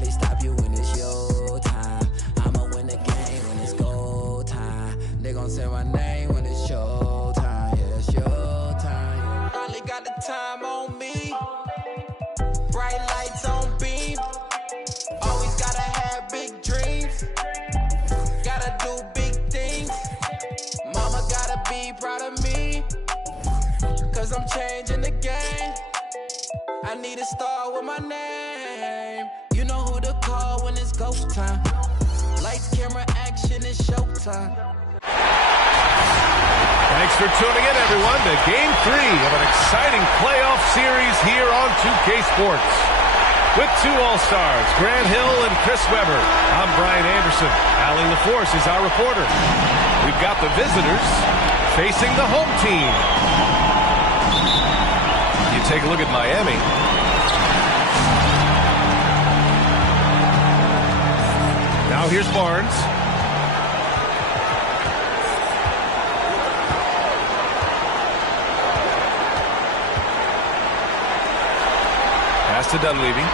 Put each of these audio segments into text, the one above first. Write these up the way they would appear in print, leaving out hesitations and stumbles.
nobody stop you when it's your time. I'ma win the game when it's go time. They gon' say my name when it's show time. Yeah, it's your time. Finally got the time on me. Bright lights on beam. Always gotta have big dreams. Gotta do big things. Mama gotta be proud of me. Cause I'm changing the game. I need to start with my name. You know who to call when it's go time. Lights, camera, action, it's showtime. Thanks for tuning in, everyone, to Game 3 of an exciting playoff series here on 2K Sports. With two All-Stars, Grant Hill and Chris Webber. I'm Brian Anderson. Allie LaForce is our reporter. We've got the visitors facing the home team. You take a look at Miami. Now here's Barnes. Pass to Dunleavy.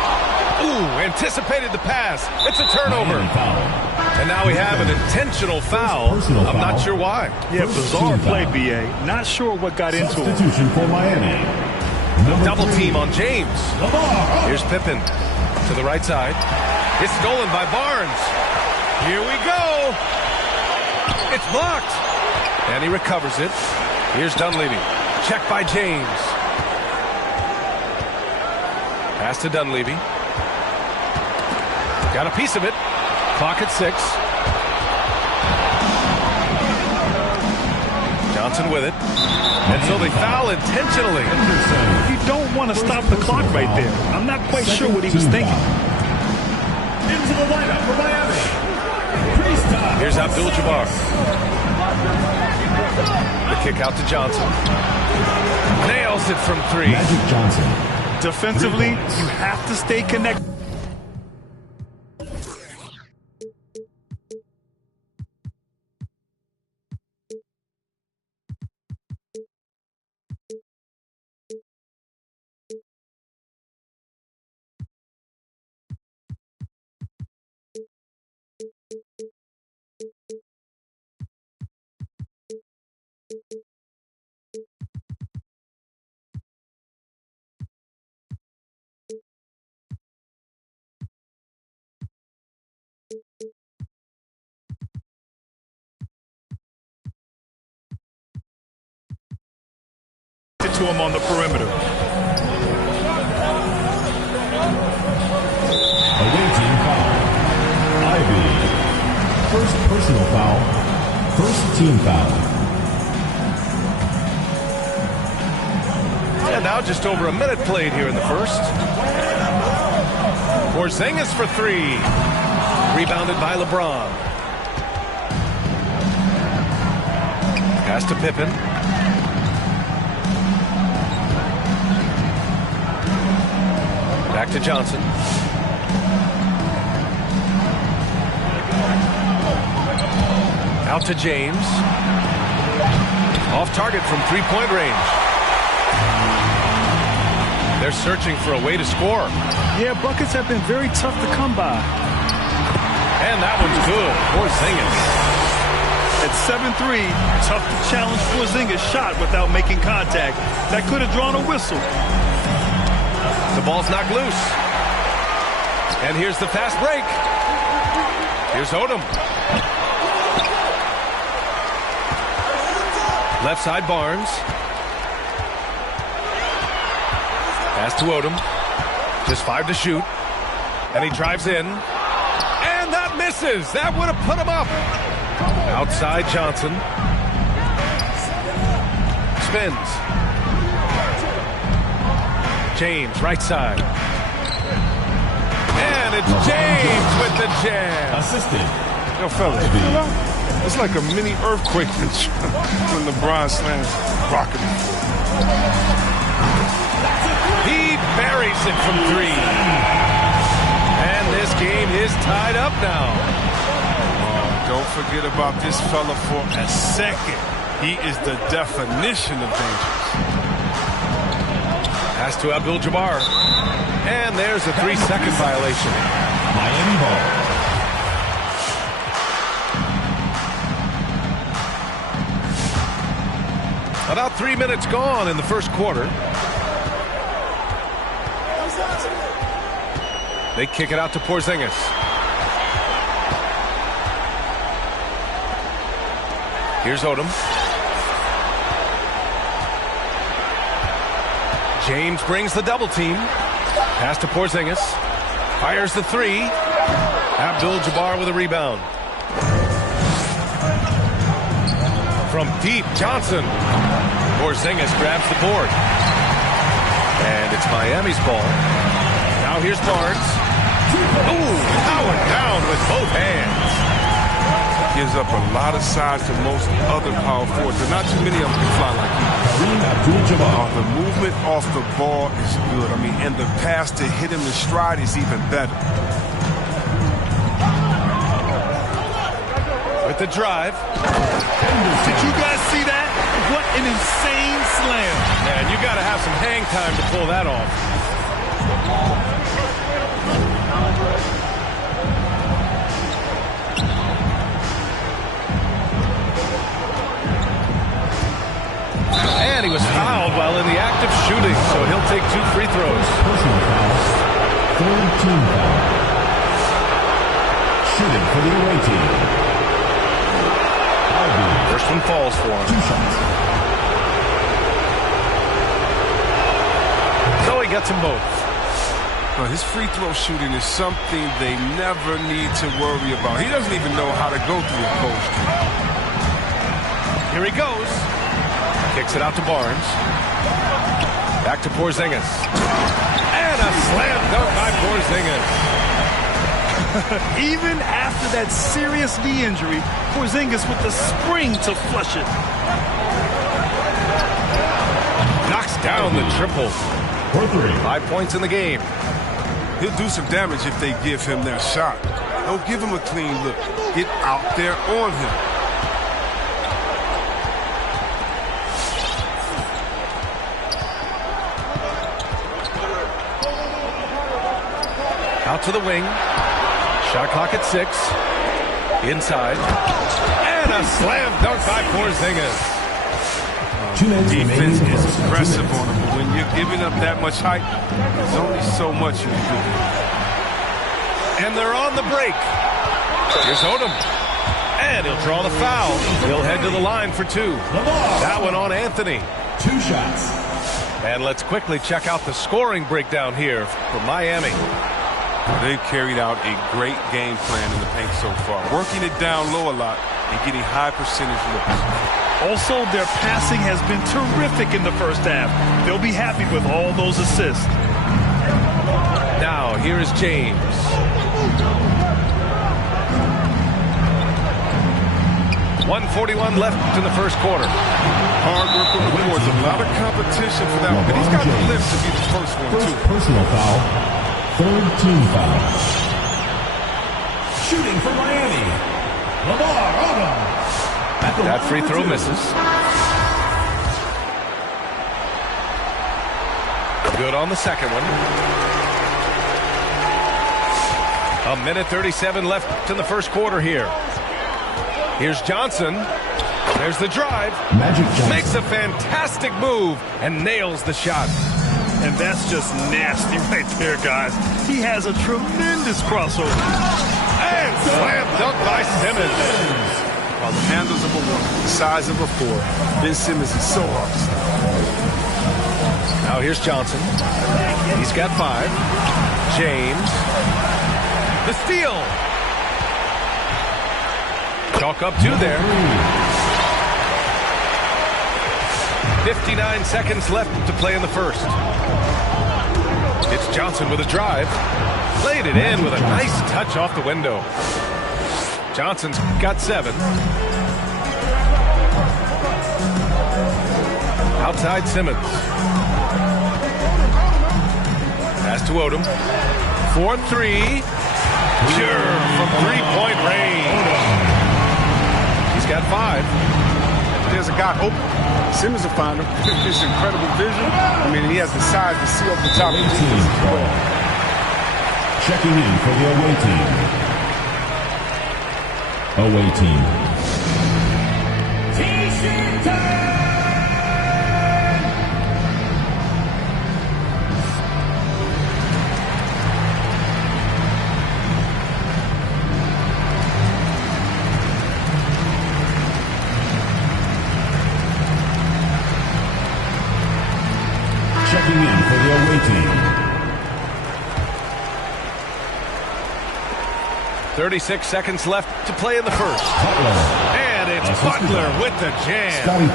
Ooh, anticipated the pass. It's a turnover. And now we have an intentional foul. I'm not sure why. Yeah, bizarre play, B.A. Not sure what got into him. Substitution for Miami. Double team on James. Here's Pippen to the right side. It's stolen by Barnes. Here we go. It's blocked. And he recovers it. Here's Dunleavy. Check by James. Pass to Dunleavy. Got a piece of it. Clock at 6. Johnson with it. And so they foul intentionally. You don't want to stop the clock right there. I'm not quite sure what he was thinking. Into the lineup for Miami. Here's Abdul-Jabbar. The kick out to Johnson. Nails it from 3. Magic Johnson. Defensively, you have to stay connected. To him on the perimeter. Away team foul. Ivy. First personal foul. First team foul. And now just over a minute played here in the first. Porzingis for 3. Rebounded by LeBron. Pass to Pippen. Back to Johnson. Out to James. Off target from three-point range. They're searching for a way to score. Yeah, buckets have been very tough to come by. And that one's good. Porzingis. At 7-3, tough to challenge Porzingis' shot without making contact. That could have drawn a whistle. The ball's knocked loose. And here's the fast break. Here's Odom. Left side Barnes. Pass to Odom. Just 5 to shoot. And he drives in. And that misses. That would have put him up. Outside Johnson. Spins. James, right side. And it's James with the jam. Assisted. Yo, fellas, it's like a mini earthquake when LeBron slams rocket. He buries it from 3. And this game is tied up now. Don't forget about this fella for a second. He is the definition of dangerous. Pass to Abdul-Jabbar. And there's a 3-second violation. Miami ball. About 3 minutes gone in the first quarter. They kick it out to Porzingis. Here's Odom. James brings the double team. Pass to Porzingis. Fires the three. Abdul-Jabbar with a rebound. From deep, Johnson. Porzingis grabs the board. And it's Miami's ball. Now here's Barnes. Ooh, powered down with both hands. Gives up a lot of size to most other power forwards, and not too many of them can fly like him. The movement off the ball is good. I mean, and the pass to hit him in stride is even better. With the drive. Did you guys see that? What an insane slam. Man, you got to have some hang time to pull that off. And he was fouled while in the act of shooting, so he'll take 2 free throws. Personal foul. Third team foul. Shooting for the away team. First one falls for him. 2 shots. So he gets them both. But his free throw shooting is something they never need to worry about. He doesn't even know how to go through a cold streak. Here he goes. Kicks it out to Barnes. Back to Porzingis. And a slam dunk by Porzingis. Even after that serious knee injury, Porzingis with the spring to flush it. Knocks down the triple. For 3. 5 points in the game. He'll do some damage if they give him that shot. Don't give him a clean look. Get out there on him. Out to the wing. Shot clock at 6. Inside. And a slam dunk by Porzingis. Defense is aggressive on him, but when you're giving up that much height, there's only so much you can do. And they're on the break. Here's Odom. And he'll draw the foul. He'll head to the line for 2. That one on Anthony. 2 shots. And let's quickly check out the scoring breakdown here for Miami. They've carried out a great game plan in the paint so far, working it down low a lot and getting high percentage looks. Also, their passing has been terrific in the first half. They'll be happy with all those assists. Now, here is James. .141 left in the first quarter. Hard work on the boards. A lot of competition for that one, but he's got the lift to be the first one, too. Personal foul. Third team foul. Shooting for Miami. Lamar Odom. That free throw misses. Good on the second one. 1:37 left in the first quarter here. Here's Johnson. There's the drive. Magic Johnson makes a fantastic move and nails the shot. And that's just nasty right there, guys. He has a tremendous crossover. And slam dunk by Simmons. While the handles of a 1, the size of a 4, Ben Simmons is so hard to stop. Now here's Johnson. He's got 5. James. The steal. Chalk up 2 there. 59 seconds left to play in the first. It's Johnson with a drive. Played it in with a nice touch off the window. Johnson's got 7. Outside Simmons. Pass to Odom. 4-3. Pure from 3-point range. He's got 5. There's a guy open. Simmons will find him. His incredible vision. I mean, he has the size to see over the top of the defense as well. Checking in for the away team. Away team. T-shirt time! Checking in for the away team. 36 seconds left to play in the first. And it's Butler with the jam.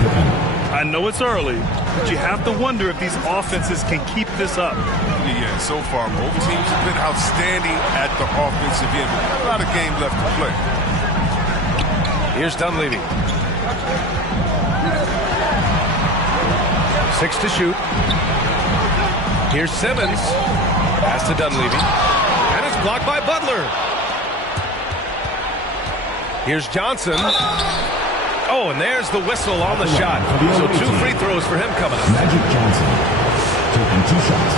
I know it's early, but you have to wonder if these offenses can keep this up. Yeah, so far, both teams have been outstanding at the offensive end. A lot of game left to play. Here's Dunleavy. 6 to shoot. Here's Simmons. Pass to Dunleavy. And it's blocked by Butler. Here's Johnson. Oh, and there's the whistle on the shot. So 2 free throws for him coming up. Magic Johnson taking 2 shots.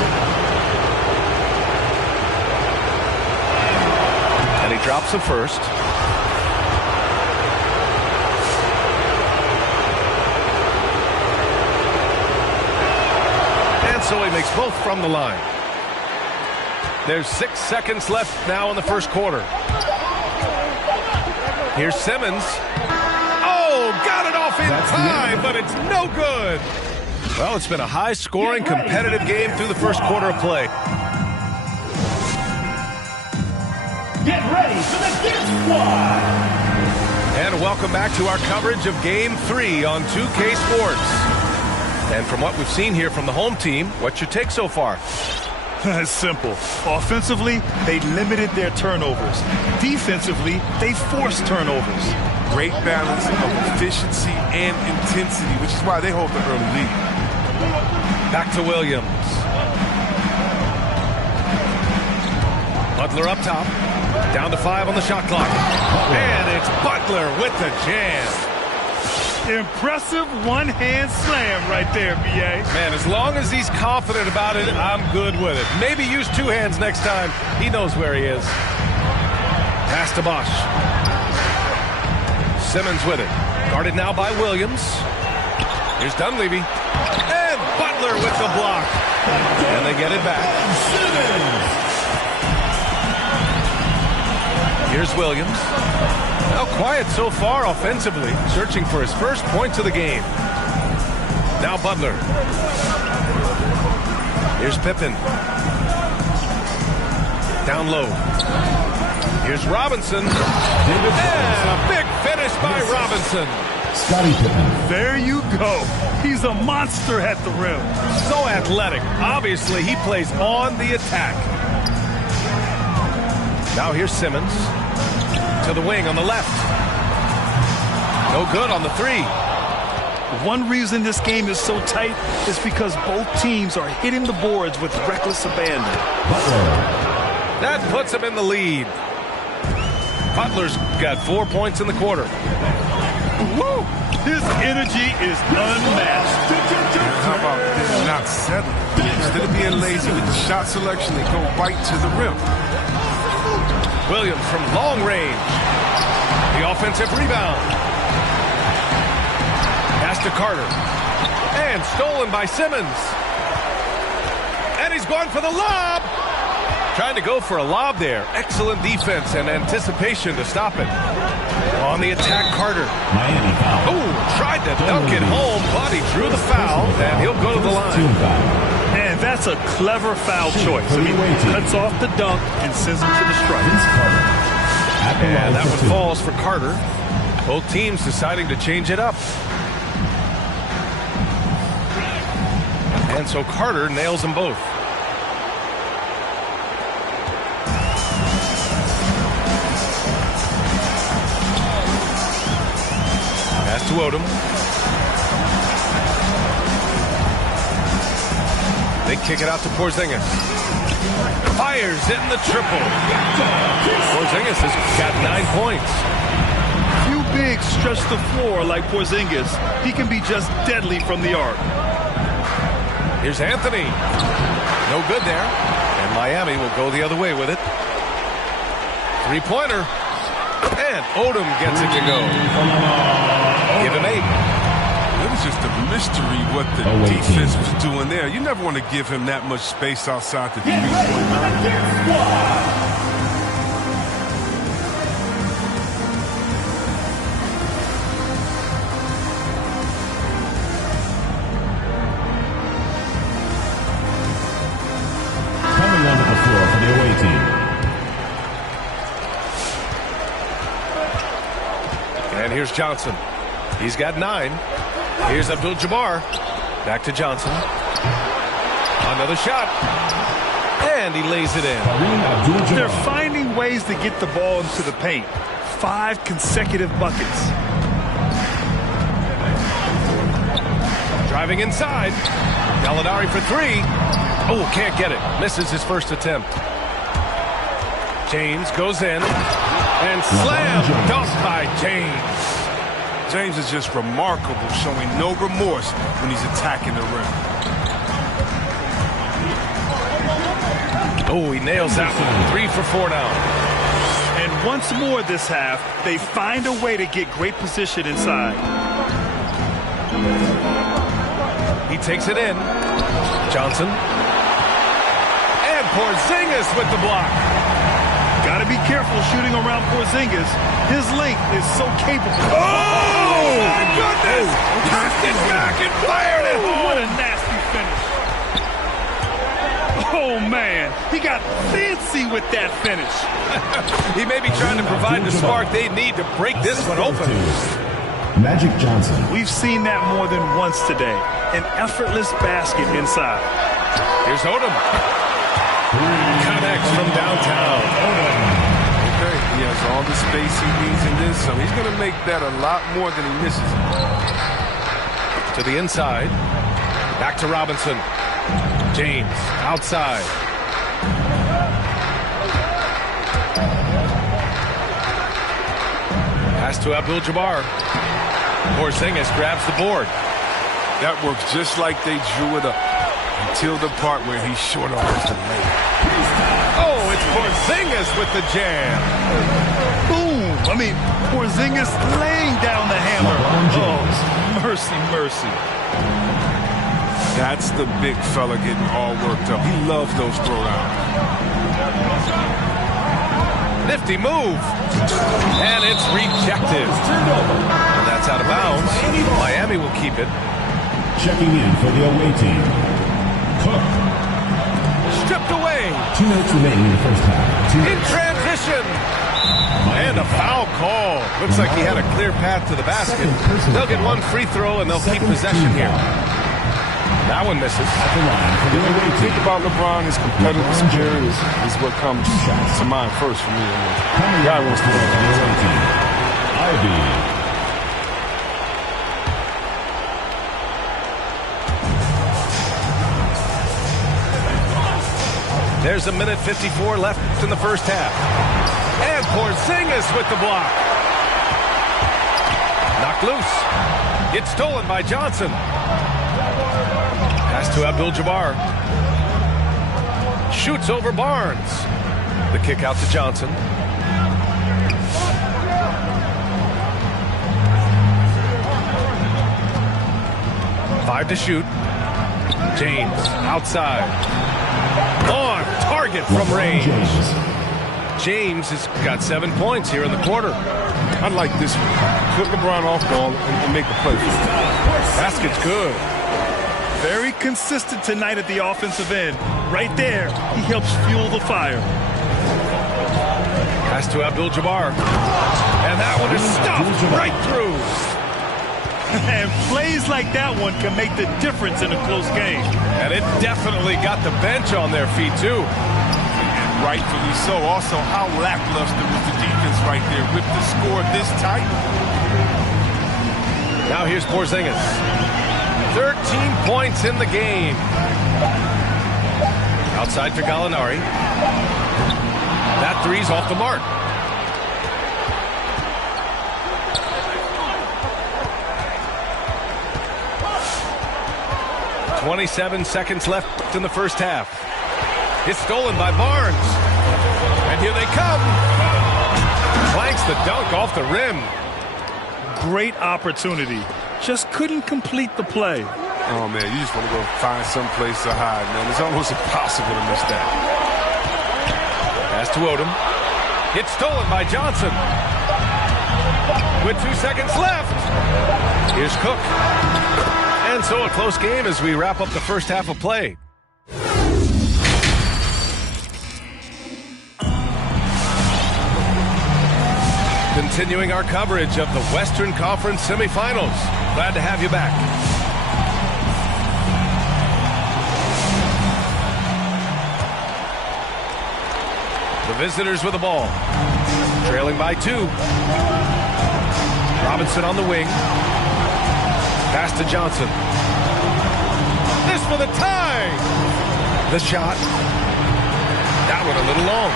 And he drops the first. And so he makes both from the line. There's 6 seconds left now in the first quarter. Here's Simmons. Oh, got it off in time, but it's no good. Well, it's been a high-scoring, competitive game through the first quarter of play. Get ready for the Gift Squad. And welcome back to our coverage of Game 3 on 2K Sports. And from what we've seen here from the home team, what's your take so far? It's simple. Offensively, they limited their turnovers. Defensively, they forced turnovers. Great balance of efficiency and intensity, which is why they hold the early lead. Back to Williams. Butler up top. Down to 5 on the shot clock. And it's Butler with the jam. Impressive one-hand slam right there, B.A. Man, as long as he's confident about it, I'm good with it. Maybe use 2 hands next time. He knows where he is. Pass to Bosch. Simmons with it. Guarded now by Williams. Here's Dunleavy. And Butler with the block. And they get it back. Here's Williams. Now quiet so far offensively, searching for his first points of the game. Now Butler. Here's Pippen. Down low. Here's Robinson. And a big finish by Robinson. Scottie Pippen. There you go. He's a monster at the rim. So athletic. Obviously, he plays on the attack. Now here's Simmons. To the wing on the left. No good on the 3. One reason this game is so tight is because both teams are hitting the boards with reckless abandon. That puts him in the lead. Butler's got 4 points in the quarter. Woo! His energy is unmatched. How about them not settling? Instead of being lazy with the shot selection, they go right to the rim. Williams from long range. The offensive rebound. Pass to Carter. And stolen by Simmons. And he's going for the lob. Trying to go for a lob there. Excellent defense and anticipation to stop it. On the attack, Carter. Miami foul. Oh, tried to dunk it home, but he drew the foul, and he'll go to the line. Man, that's a clever foul choice. I mean, cuts off the dunk and sends him to the stripe. And that one falls for Carter. Both teams deciding to change it up. And so Carter nails them both. Pass to Odom. They kick it out to Porzingis. Fires in the triple. Porzingis has got 9 points. Few big stretch the floor like Porzingis, he can be just deadly from the arc. Here's Anthony. No good there. And Miami will go the other way with it. Three-pointer. And Odom gets it to go. Give him 8. It was just a mystery what the defense was doing there. You never want to give him that much space outside the three-point line. And here's Johnson. He's got 9. Here's Abdul-Jabbar. Back to Johnson. Another shot. And he lays it in. They're finding ways to get the ball into the paint. 5 consecutive buckets. Driving inside. Gallinari for 3. Oh, can't get it. Misses his first attempt. James goes in. And slam dunk by James. James is just remarkable, showing no remorse when he's attacking the rim. Oh, he nails that one. 3 for 4 now. And once more this half, they find a way to get great position inside. He takes it in. Johnson. And Porzingis with the block. Got to be careful shooting around Porzingis. His length is so capable. Oh, my goodness! Knocked it back and fired it home. What a nasty finish. Oh, man. He got fancy with that finish. He may be trying to provide the spark they need to break this one open. Magic Johnson. We've seen that more than once today. An effortless basket inside. Here's Odom. Connects from downtown. Okay, he has all the space he needs in this, so he's going to make that a lot more than he misses. To the inside. Back to Robinson. James outside. Pass to Abdul-Jabbar. Porzingis grabs the board. That works just like they drew it up until the part where he's short on the layup. Oh, it's Porzingis with the jam. Boom! I mean, Porzingis laying down the hammer. Oh, mercy, mercy. That's the big fella getting all worked up. He loves those throwdowns. Nifty move. And it's rejected. And that's out of bounds. Miami will keep it. Checking in for the away team. Cook. Stripped away. 2 minutes remaining in the first half. In transition. And a foul call. Looks like he had a clear path to the basket. They'll get 1 free throw and they'll keep possession here. That one misses. When you think about LeBron, his competitive spirit is what comes to mind first for me. The guy wants to win. Ivy. There's 1:54 left in the first half. And Porzingis with the block. Knocked loose. It's stolen by Johnson. Pass to Abdul-Jabbar. Shoots over Barnes. The kick out to Johnson. Five to shoot. James outside. On target from range. James has got 7 points here in the quarter. I like this one. Put LeBron off ball and make a play for him. Basket's good. Very consistent tonight at the offensive end. Right there, he helps fuel the fire. Pass to Abdul-Jabbar. And that one is stuffed right through. And plays like that one can make the difference in a close game. And it definitely got the bench on their feet, too. And rightfully so. Also, how lackluster was the defense right there with the score this tight? Now here's Porzingis. 13 points in the game. Outside for Gallinari. That three's off the mark. 27 seconds left in the first half. It's stolen by Barnes. And here they come. Clanks the dunk off the rim. Great opportunity. Just couldn't complete the play. Oh, man, you just want to go find some place to hide, man. It's almost impossible to miss that. Pass to Odom. It's stolen by Johnson. With 2 seconds left. Here's Cook. And so a close game as we wrap up the first half of play. Continuing our coverage of the Western Conference semifinals. Glad to have you back. The visitors with the ball. Trailing by 2. Robinson on the wing. Pass to Johnson. This for the tie. The shot. That one a little long.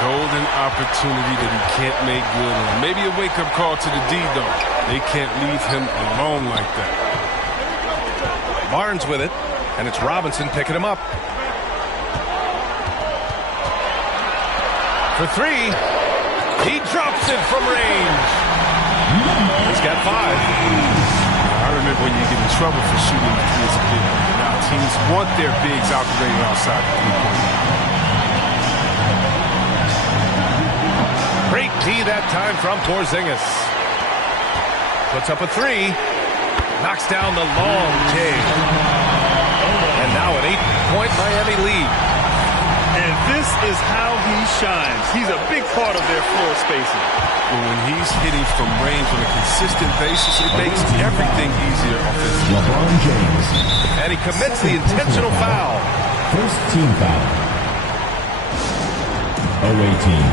Golden opportunity that he can't make good on. Maybe a wake-up call to the D, though. They can't leave him alone like that. Barnes with it, and it's Robinson picking him up. For 3. He drops it from range. He's got 5. I remember when you get in trouble for shooting the three as a big. Now teams want their bigs operating outside the three-point. Great D that time from Porzingis. Puts up a 3. Knocks down the long J. And now an 8-point Miami lead. And this is how he shines. He's a big part of their floor spacing. Well, when he's hitting from range on a consistent basis, it makes everything easier offensively. LeBron James. And he commits the intentional foul. First team foul. Away team.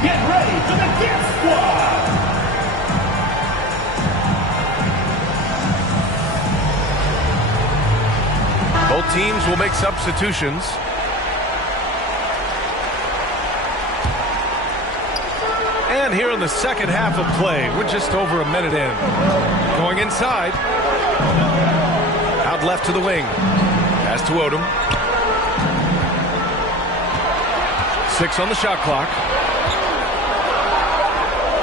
Get ready for the Gift Squad. Both teams will make substitutions. And here in the second half of play, we're just over a minute in. Going inside. Out left to the wing. Pass to Odom. 6 on the shot clock.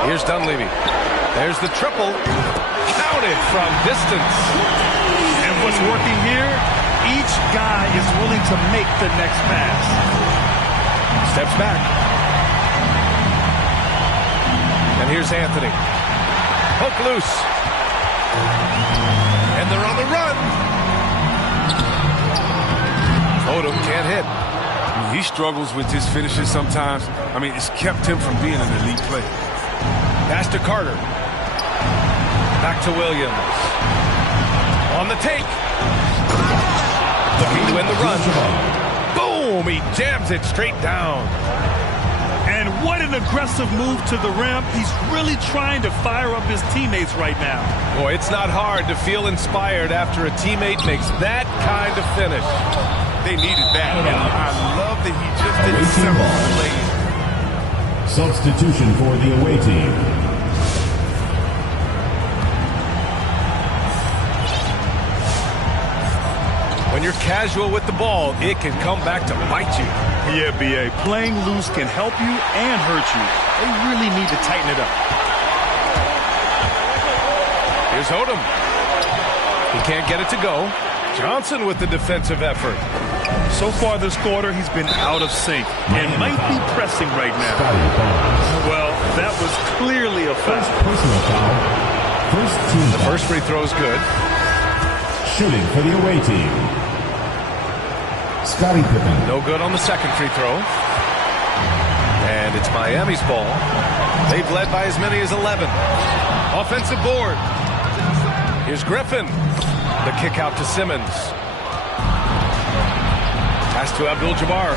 Here's Dunleavy. There's the triple. Counted from distance. And what's working here, each guy is willing to make the next pass. Steps back. And here's Anthony. Poke loose. And they're on the run. Odom can't hit. He struggles with his finishes sometimes. I mean, it's kept him from being an elite player. Pass to Carter. Back to Williams. On the take. Looking to win the run. Boom! He jams it straight down. And what an aggressive move to the rim. He's really trying to fire up his teammates right now. Boy, it's not hard to feel inspired after a teammate makes that kind of finish. They needed that. And I love that he just didn't settle for the lane. Substitution for the away team. When you're casual with the ball, it can come back to bite you. Yeah, B.A. Playing loose can help you and hurt you. They really need to tighten it up. Here's Odom. He can't get it to go. Johnson with the defensive effort. So far this quarter, he's been out of sync and might be pressing right now. Well, that was clearly a foul. Personal foul. First team foul. First free throw is good. Shooting for the away team. Scottie Pippen. No good on the second free throw. And it's Miami's ball. They've led by as many as 11. Offensive board. Here's Griffin. The kick out to Simmons. Pass to Abdul-Jabbar.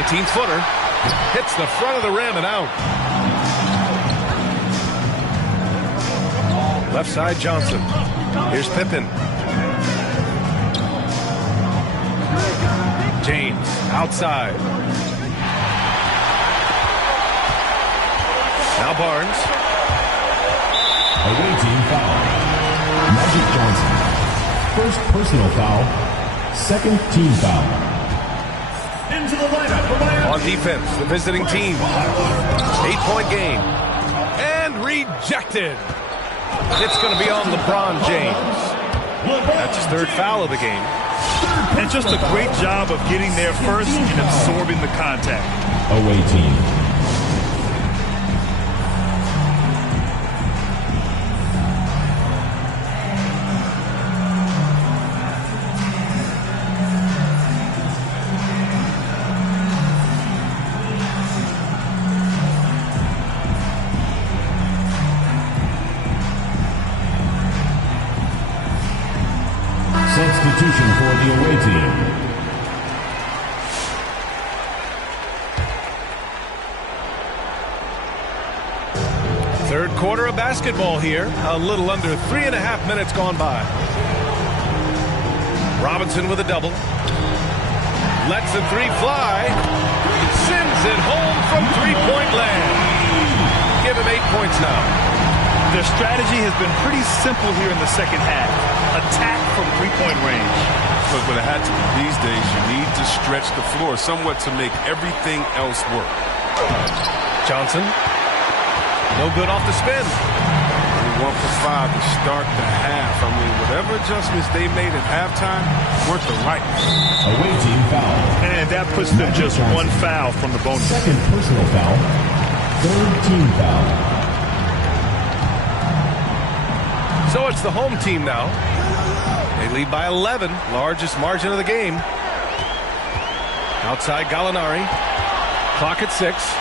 19-footer. Hits the front of the rim and out. Left side, Johnson. Here's Pippen. James, outside. Now Barnes. Away team foul. Magic Johnson. First personal foul. Second team foul. Into the lineup for Miami. On defense, the visiting team. 8-point game. And rejected. It's going to be on LeBron James. That's his third foul of the game. And just a great job of getting there first and absorbing the contact. Away team. Substitution for the away team. Third quarter of basketball here. A little under 3.5 minutes gone by. Robinson with a double. Lets the three fly. Sends it home from three-point land. Give him 8 points now. Their strategy has been pretty simple here in the second half. Attack from three-point range. But what it had to be these days, you need to stretch the floor somewhat to make everything else work. Johnson. No good off the spin. 1 for 5 to start the half. I mean, whatever adjustments they made at halftime weren't the right ones. Away team foul. And that puts them just one foul from the bonus. Second personal foul. Third team foul. So it's the home team now. They lead by 11, largest margin of the game. Outside Gallinari. Clock at 6.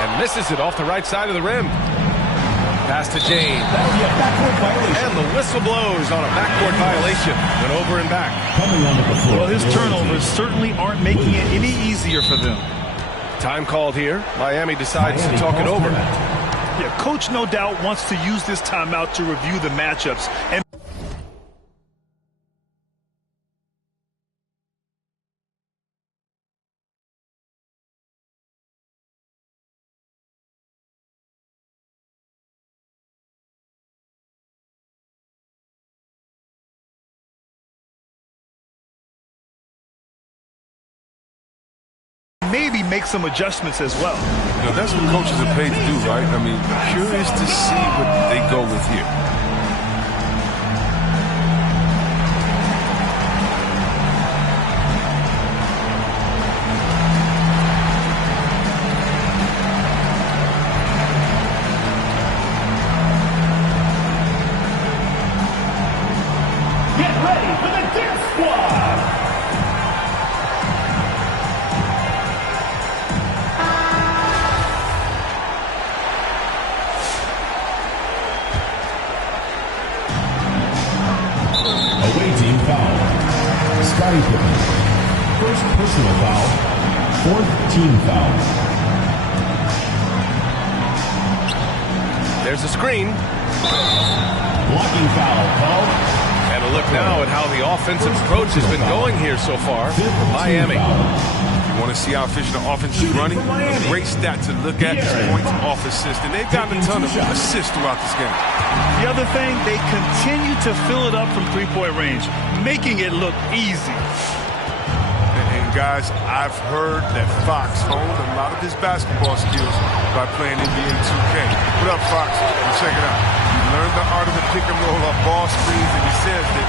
And misses it off the right side of the rim. Pass to James. And the whistle blows on a backcourt violation. Went over and back. Coming onto the floor. Well, his turnovers certainly aren't making it any easier for them. Time called here. Miami decides to talk it over. Yeah, coach no doubt wants to use this timeout to review the matchups and maybe make some adjustments as well. You know, that's what coaches are paid to do, right? I mean, curious to see what they go with here. Get ready for the Dance Squad. Away team foul. Scottie Pippen. First personal foul. Fourth team foul. There's a screen. Blocking foul called. And a look now at how the offensive approach has been going here so far for Miami. You want to see how efficient the offense is running? A great stat to look at is points off assist. And they've gotten a ton of assists throughout this game. The other thing, they continue to fill it up from three-point range, making it look easy. And guys, I've heard that Fox honed a lot of his basketball skills by playing NBA 2K. What up, Fox? Well, check it out. He learned the art of the pick and roll off ball screens, and he says that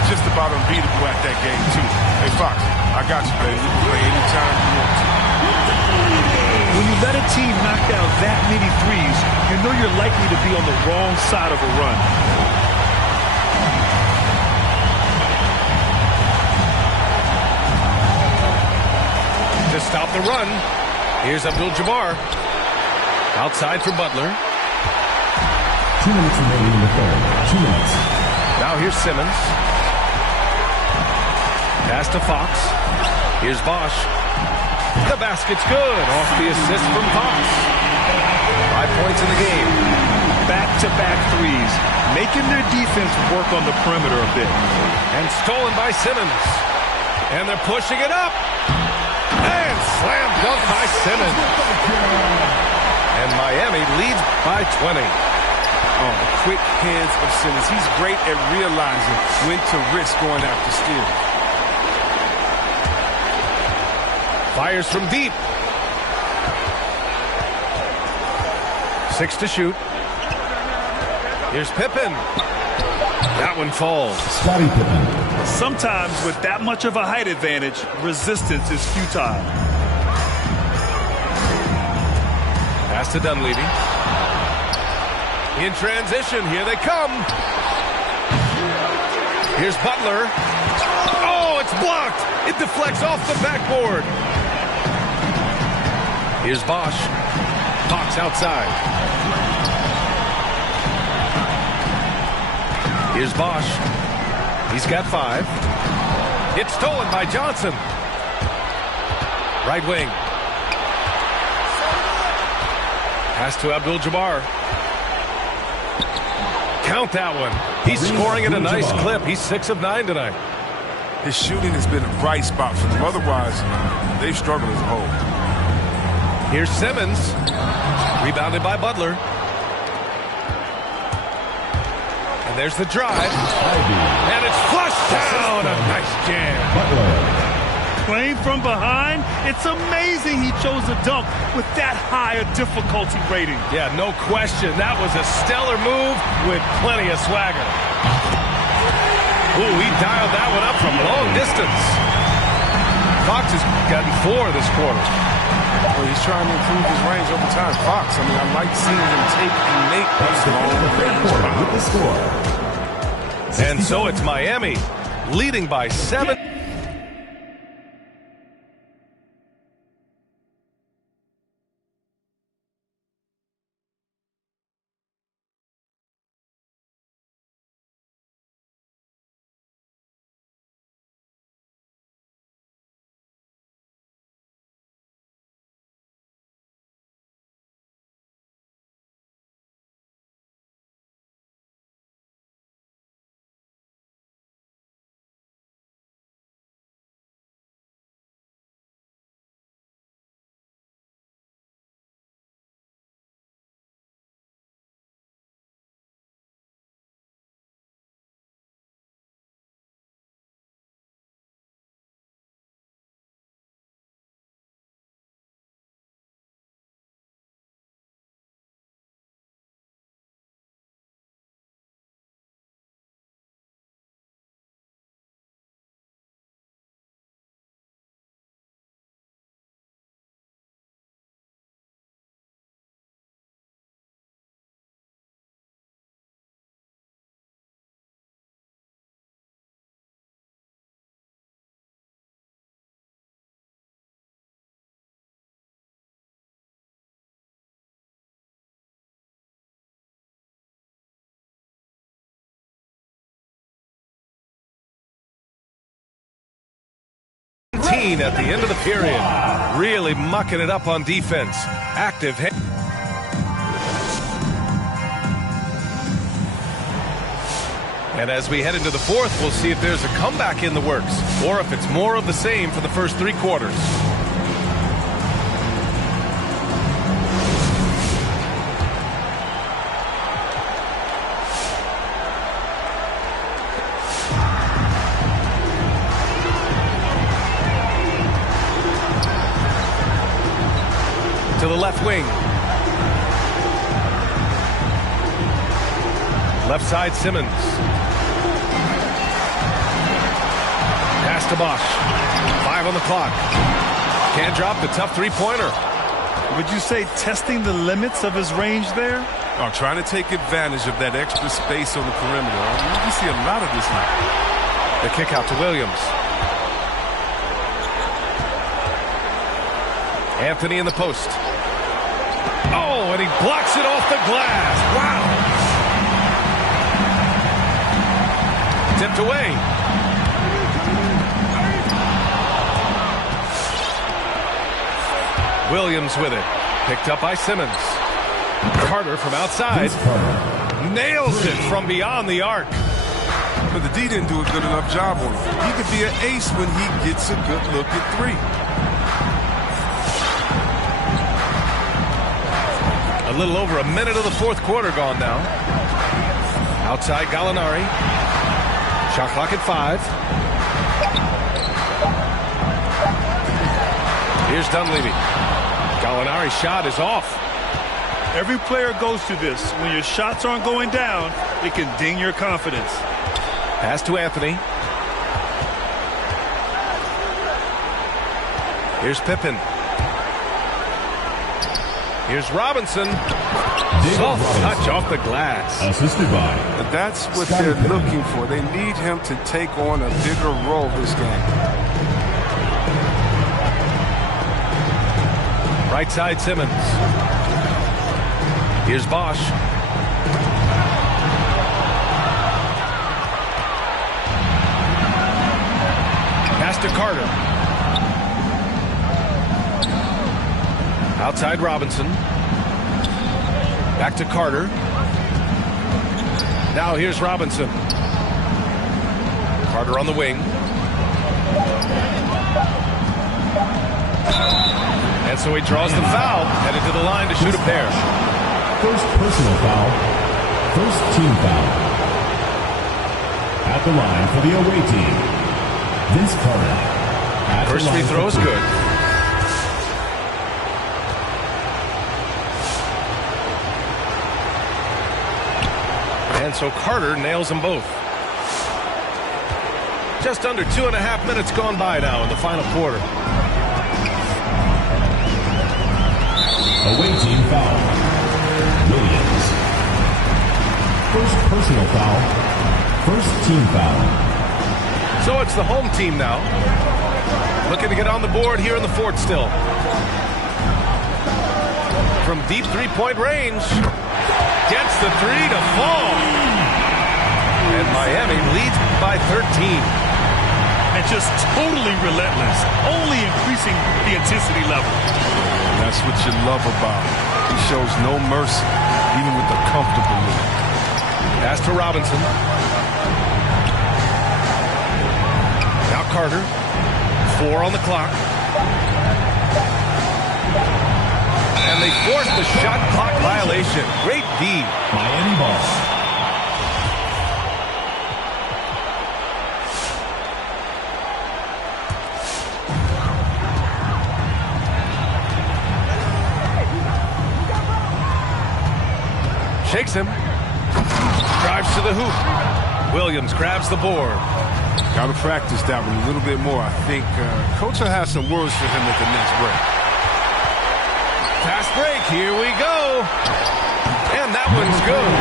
he's just about unbeatable at that game, too. Hey, Fox, I got you, baby. You can play anytime you want to. When you let a team knock down that many threes, you know you're likely to be on the wrong side of a run. To stop the run, here's Abdul-Jabbar. Outside for Butler. 2 minutes remaining in the third. 2 minutes. Now here's Simmons. Pass to Fox. Here's Bosch. The basket's good. Off the assist from Fox. 5 points in the game. Back-to-back threes, making their defense work on the perimeter a bit. And stolen by Simmons. And they're pushing it up. And slam dunk by Simmons. And Miami leads by 20. Oh, the quick hands of Simmons. He's great at realizing when to risk going after steals. Fires from deep. 6 to shoot. Here's Pippen. That one falls. Scottie Pippen. Sometimes with that much of a height advantage, resistance is futile. Pass to Dunleavy. In transition, here they come. Here's Butler. Oh, it's blocked. It deflects off the backboard. Here's Bosch. Fox outside. Here's Bosch. He's got 5. It's stolen by Johnson. Right wing. Pass to Abdul-Jabbar. Count that one. He's scoring at a nice clip. He's 6 of 9 tonight. His shooting has been a bright spot for them. Otherwise, they've struggled as a whole. Here's Simmons. Rebounded by Butler. And there's the drive. And it's flushed down. A nice jam. Butler. Playing from behind, it's amazing he chose a dunk with that high a difficulty rating. Yeah, no question. That was a stellar move with plenty of swagger. Ooh, he dialed that one up from long distance. Fox has gotten 4 this quarter. Well, he's trying to improve his range over time. Fox, I mean, I like seeing him take and make these long-range With the score. And so it's Miami leading by 7. At the end of the period, really mucking it up on defense. Active. And as we head into the fourth, we'll see if there's a comeback in the works or if it's more of the same for the first 3 quarters. To the left wing. Left side, Simmons. Pass to Bosch. 5 on the clock. Can't drop the tough 3-pointer. Would you say testing the limits of his range there? Oh, trying to take advantage of that extra space on the perimeter. You see a lot of this now. The kick out to Williams. Anthony in the post. Oh, and he blocks it off the glass. Wow. Tipped away. Williams with it. Picked up by Simmons. Carter from outside. Nails it from beyond the arc. But the D didn't do a good enough job on him. He could be an ace when he gets a good look at 3. A little over a minute of the fourth quarter gone now. Outside Gallinari. Shot clock at 5. Here's Dunleavy. Gallinari's shot is off. Every player goes through this. When your shots aren't going down, it can ding your confidence. Pass to Anthony. Here's Pippen. Here's Robinson. Soft touch off the glass. Assisted by. That's what they're looking for. They need him to take on a bigger role this game. Right side Simmons. Here's Bosch. Pass to Carter. Outside Robinson. Back to Carter. Now here's Robinson. Carter on the wing. And so he draws the foul, headed to the line to shoot a pair. First personal foul. First team foul. At the line for the away team, Vince Carter. First free throw is good. And so Carter nails them both. Just under 2.5 minutes gone by now in the final quarter. Away team foul. Williams. First personal foul. First team foul. So it's the home team now. Looking to get on the board here in the fourth still. From deep three-point range. Gets the three to fall. And Miami leads by 13. And just totally relentless, only increasing the intensity level. That's what you love about him. He shows no mercy, even with the comfortable look. Pass to Robinson. Now Carter. 4 on the clock. And they force the shot clock violation. Great D. Miami ball. Shakes him. Drives to the hoop. Williams grabs the board. Got to practice that one a little bit more. I think Coach will have some words for him at the next break. Fast break. Here we go. And that one's good.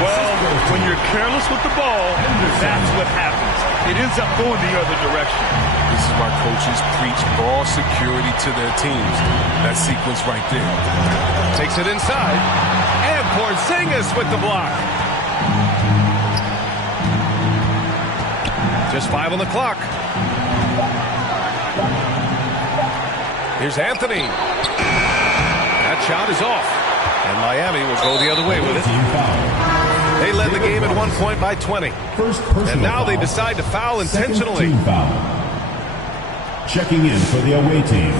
Well, when you're careless with the ball, that's what happens. It ends up going the other direction. This is why coaches preach ball security to their teams. That sequence right there. Takes it inside. And Porzingis with the block. Just 5 on the clock. Here's Anthony. That shot is off. And Miami will go the other way with it. They led the game at one point by 20. And now they decide to foul intentionally. Foul. Checking in for the away team,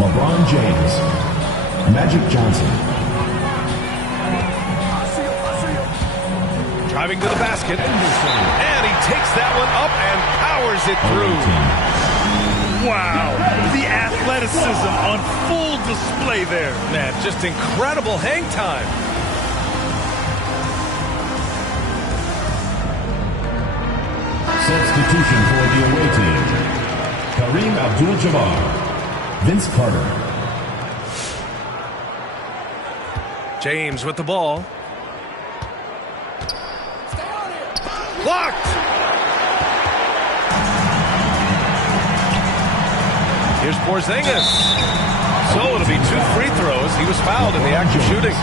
LeBron James, Magic Johnson. Driving to the basket. And he takes that one up and powers it through. Wow, the athleticism on full display there. Man, just incredible hang time. Substitution for the away team, Kareem Abdul-Jabbar, Vince Carter. James with the ball. Blocked! Here's Porzingis. So it'll be 2 free throws. He was fouled in the act of shooting.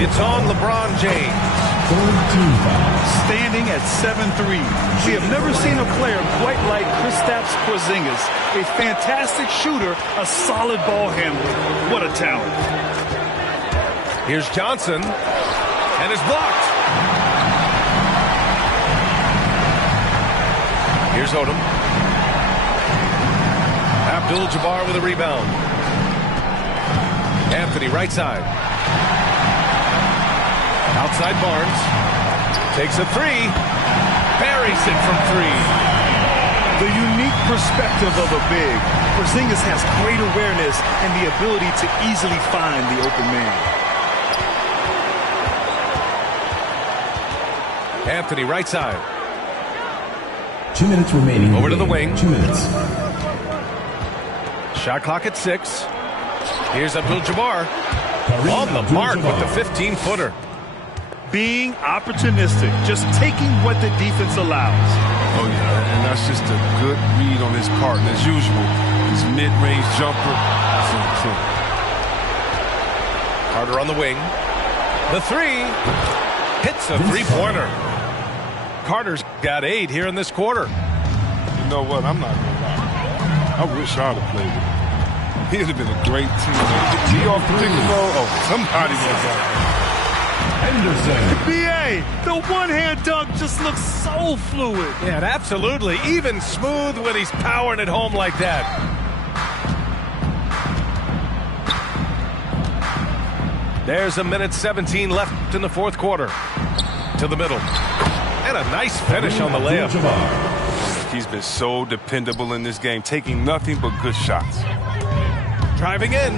It's on LeBron James. Team foul. Standing at 7'3". We have never seen a player quite like Kristaps Porzingis. A fantastic shooter, a solid ball handler. What a talent. Here's Johnson. And it's blocked. Here's Odom. Abdul-Jabbar with a rebound. Anthony, right side. Outside Barnes. Takes a three. Buries it from three. The unique perspective of a big. Porzingis has great awareness and the ability to easily find the open man. Anthony, right side. 2 minutes remaining. Over to the wing. 2 minutes. Shot clock at 6. Here's Abdul-Jabbar. On the mark with the 15-footer. Being opportunistic, just taking what the defense allows. Oh, yeah, and that's just a good read on his part. And as usual, his mid-range jumper. Carter on the wing. The three. Hits a three-pointer. Carter's got 8 here in this quarter. You know what? I'm not going to lie. I wish I'd have played with him. He'd have been a great teammate. He off the pick and roll. Oh, somebody was out. Henderson. BA, the one-hand dunk just looks so fluid. Yeah, absolutely. Even smooth when he's powering it home like that. There's a minute 17 left in the fourth quarter. To the middle. And a nice finish on the layup. He's been so dependable in this game, taking nothing but good shots. Driving in.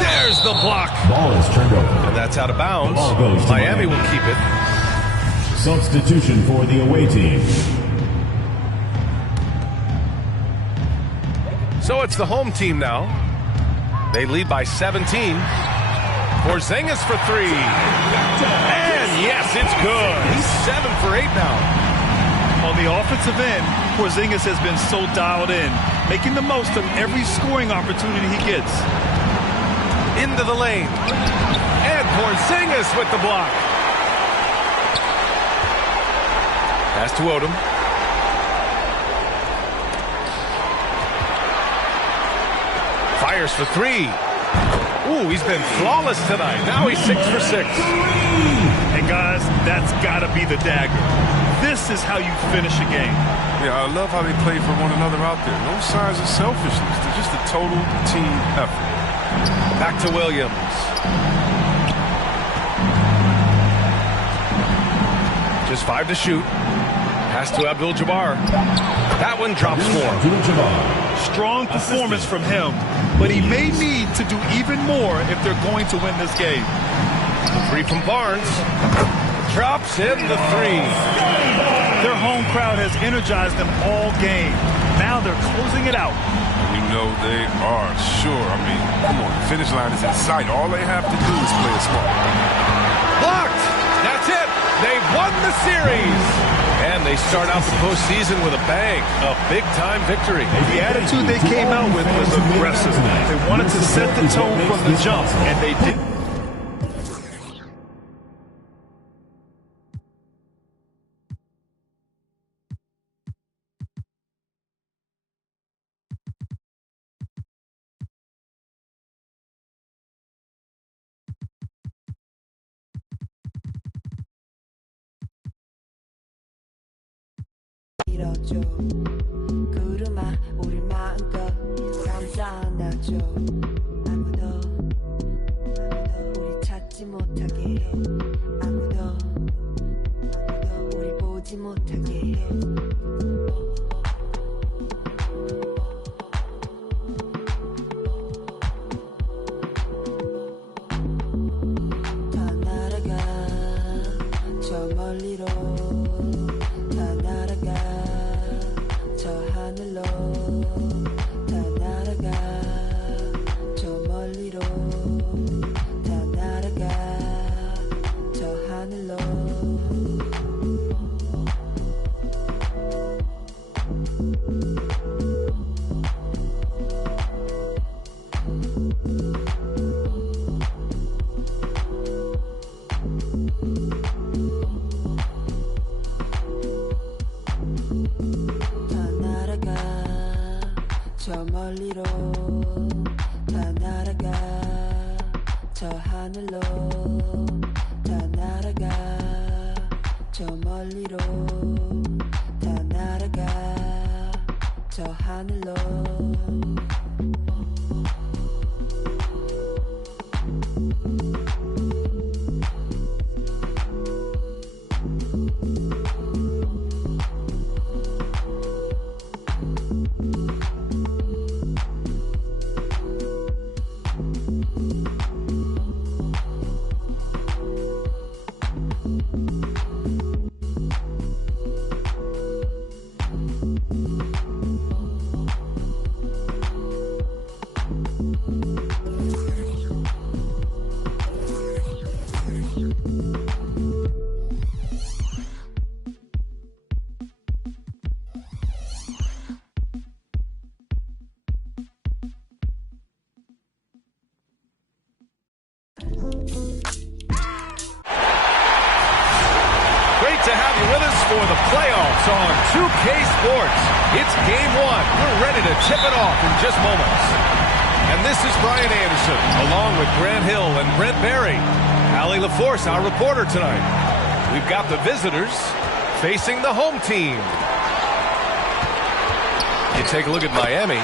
There's the block. Ball is turned over. And that's out of bounds. Ball goes to Miami will keep it. Substitution for the away team. So it's the home team now. They lead by 17. Porzingis for 3. And yes, it's good. He's 7 for 8 now. On the offensive end, Porzingis has been so dialed in, making the most of every scoring opportunity he gets. Into the lane. And Porzingis with the block. Pass to Odom. Fires for 3. Ooh, he's been flawless tonight. Now he's 6 for 6. And guys, that's got to be the dagger. This is how you finish a game. Yeah, I love how they play for one another out there. No signs of selfishness. They're just a total team effort. Back to Williams. Just 5 to shoot. Pass to Abdul-Jabbar. That one drops 4. Strong performance from him, but he may need to do even more if they're going to win this game. The 3 from Barnes. Drops in the 3. Their home crowd has energized them all game. Now they're closing it out. You know they are, sure. I mean, come on, the finish line is in sight. All they have to do is play it smart. Blocked! That's it! They've won the series! And they start out the postseason with a bang. A big-time victory. The attitude they came out with was aggressive. They wanted to set the tone from the jump, and they did. 구름아 우리 마음껏 감싸안아줘 아무도 우리 찾지 못하게 해 아무도 우리 보지 못하게 해 다 날아가 저 멀리로 다 날아가 저 하늘로 다 날아가 저 멀리로 다 날아가 저 하늘로 저 멀리로 다 날아가 저 하늘로 다 날아가 저 멀리로 다 날아가 저 하늘로 Game 1. We're ready to tip it off in just moments. And this is Brian Anderson, along with Grant Hill and Brent Barry. Allie LaForce, our reporter tonight. We've got the visitors facing the home team. You take a look at Miami.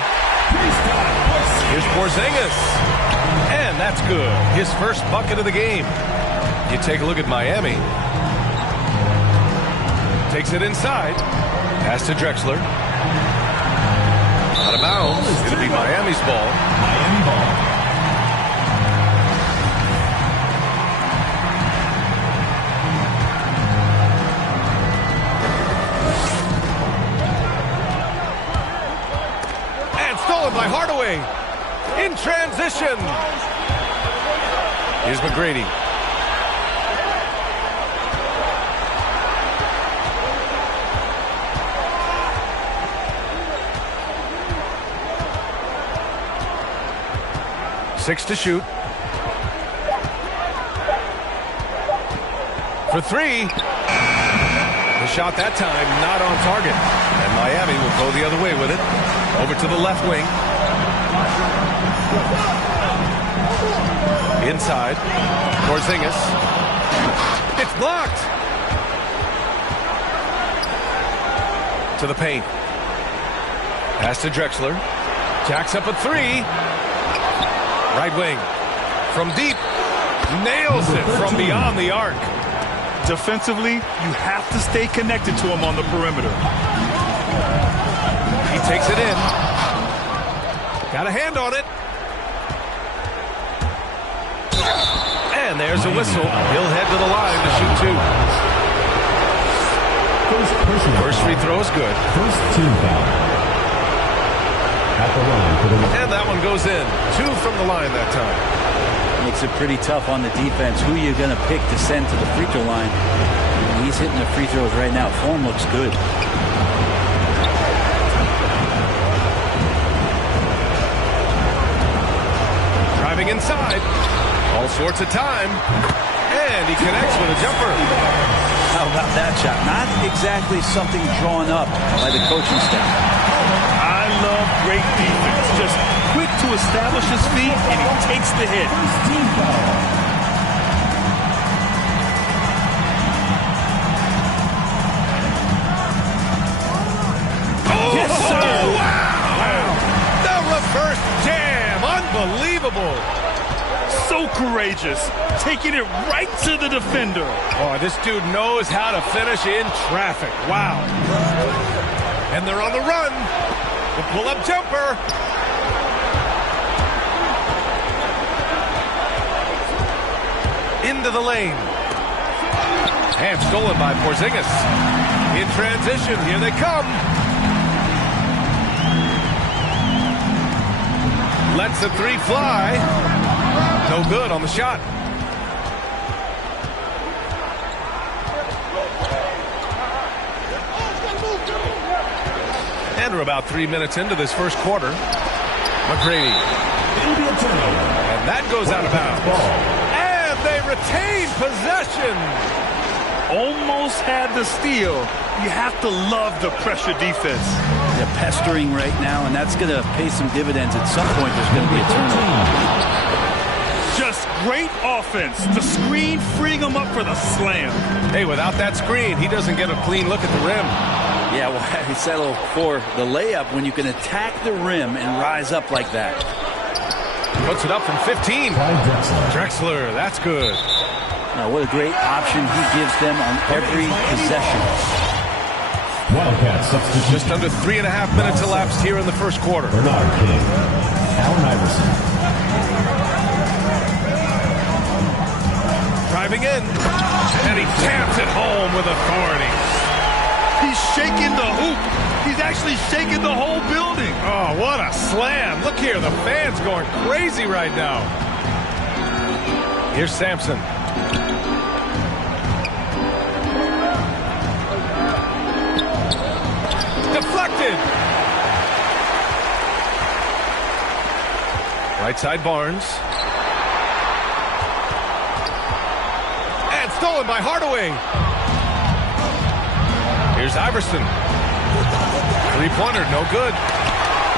Here's Porzingis. And that's good. His first bucket of the game. You take a look at Miami. Takes it inside. Pass to Drexler. Out of bounds. It'll be Miami's ball. Miami ball. And stolen by Hardaway. In transition. Here's McGrady. Six to shoot. For three. The shot that time not on target. And Miami will go the other way with it. Over to the left wing. Inside. Porzingis. It's blocked. To the paint. Pass to Drexler. Jacks up a three. Right wing. From deep. Nails it from beyond the arc. Defensively, you have to stay connected to him on the perimeter. He takes it in. Got a hand on it. And there's a whistle. He'll head to the line to shoot two. First free throw is good. First team foul. At the line for the... And that one goes in. Two from the line that time. Makes it pretty tough on the defense. Who you're going to pick to send to the free throw line. He's hitting the free throws right now. Form looks good. Driving inside. All sorts of time. And he connects with a jumper. How about that shot? Not exactly something drawn up by the coaching staff. I love great defense. Just quick to establish his feet, and he takes the hit. Team foul. Oh, yes, sir. Wow. The reverse jam. Unbelievable. So courageous, taking it right to the defender. Oh, this dude knows how to finish in traffic. Wow. And they're on the run. The pull-up jumper. Into the lane. And stolen by Porzingis. In transition, here they come. Lets the three fly. No good on the shot. And we're about 3 minutes into this first quarter. McGrady. It'll be a turnover. And that goes out of bounds. And they retain possession. Almost had the steal. You have to love the pressure defense. They're pestering right now, and that's going to pay some dividends. At some point, there's going to be a turnover. Just great offense. The screen freeing him up for the slam. Hey, without that screen, he doesn't get a clean look at the rim. Yeah, well, he settled for the layup when you can attack the rim and rise up like that. Puts it up from 15. Drexler, that's good. Now, what a great option he gives them on every possession. Wildcat substitution. Just under 3.5 minutes elapsed here in the first quarter. Bernard King. Allen Iverson. Driving in. And he taps it home with authority. He's shaking the hoop. He's actually shaking the whole building. Oh, what a slam. Look here, the fans going crazy right now. Here's Sampson. Deflected. Right side Barnes. And stolen by Hardaway. Here's Iverson. Three-pointer, no good.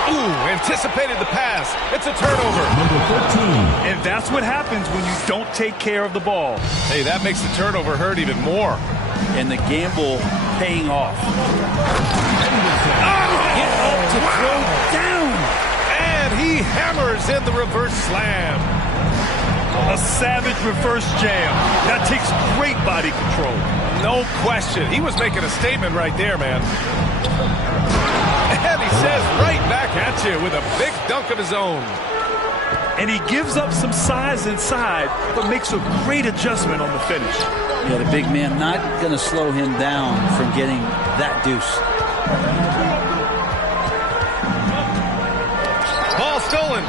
Ooh, anticipated the pass. It's a turnover. Number 13. And that's what happens when you don't take care of the ball. Hey, that makes the turnover hurt even more. And the gamble paying off. Get up to throw down. And he hammers in the reverse slam. A savage reverse jam. That takes great body control. No question. He was making a statement right there, man. And he says right back at you with a big dunk of his own. And he gives up some size inside, but makes a great adjustment on the finish. Yeah, the big man not going to slow him down from getting that deuce. Ball stolen.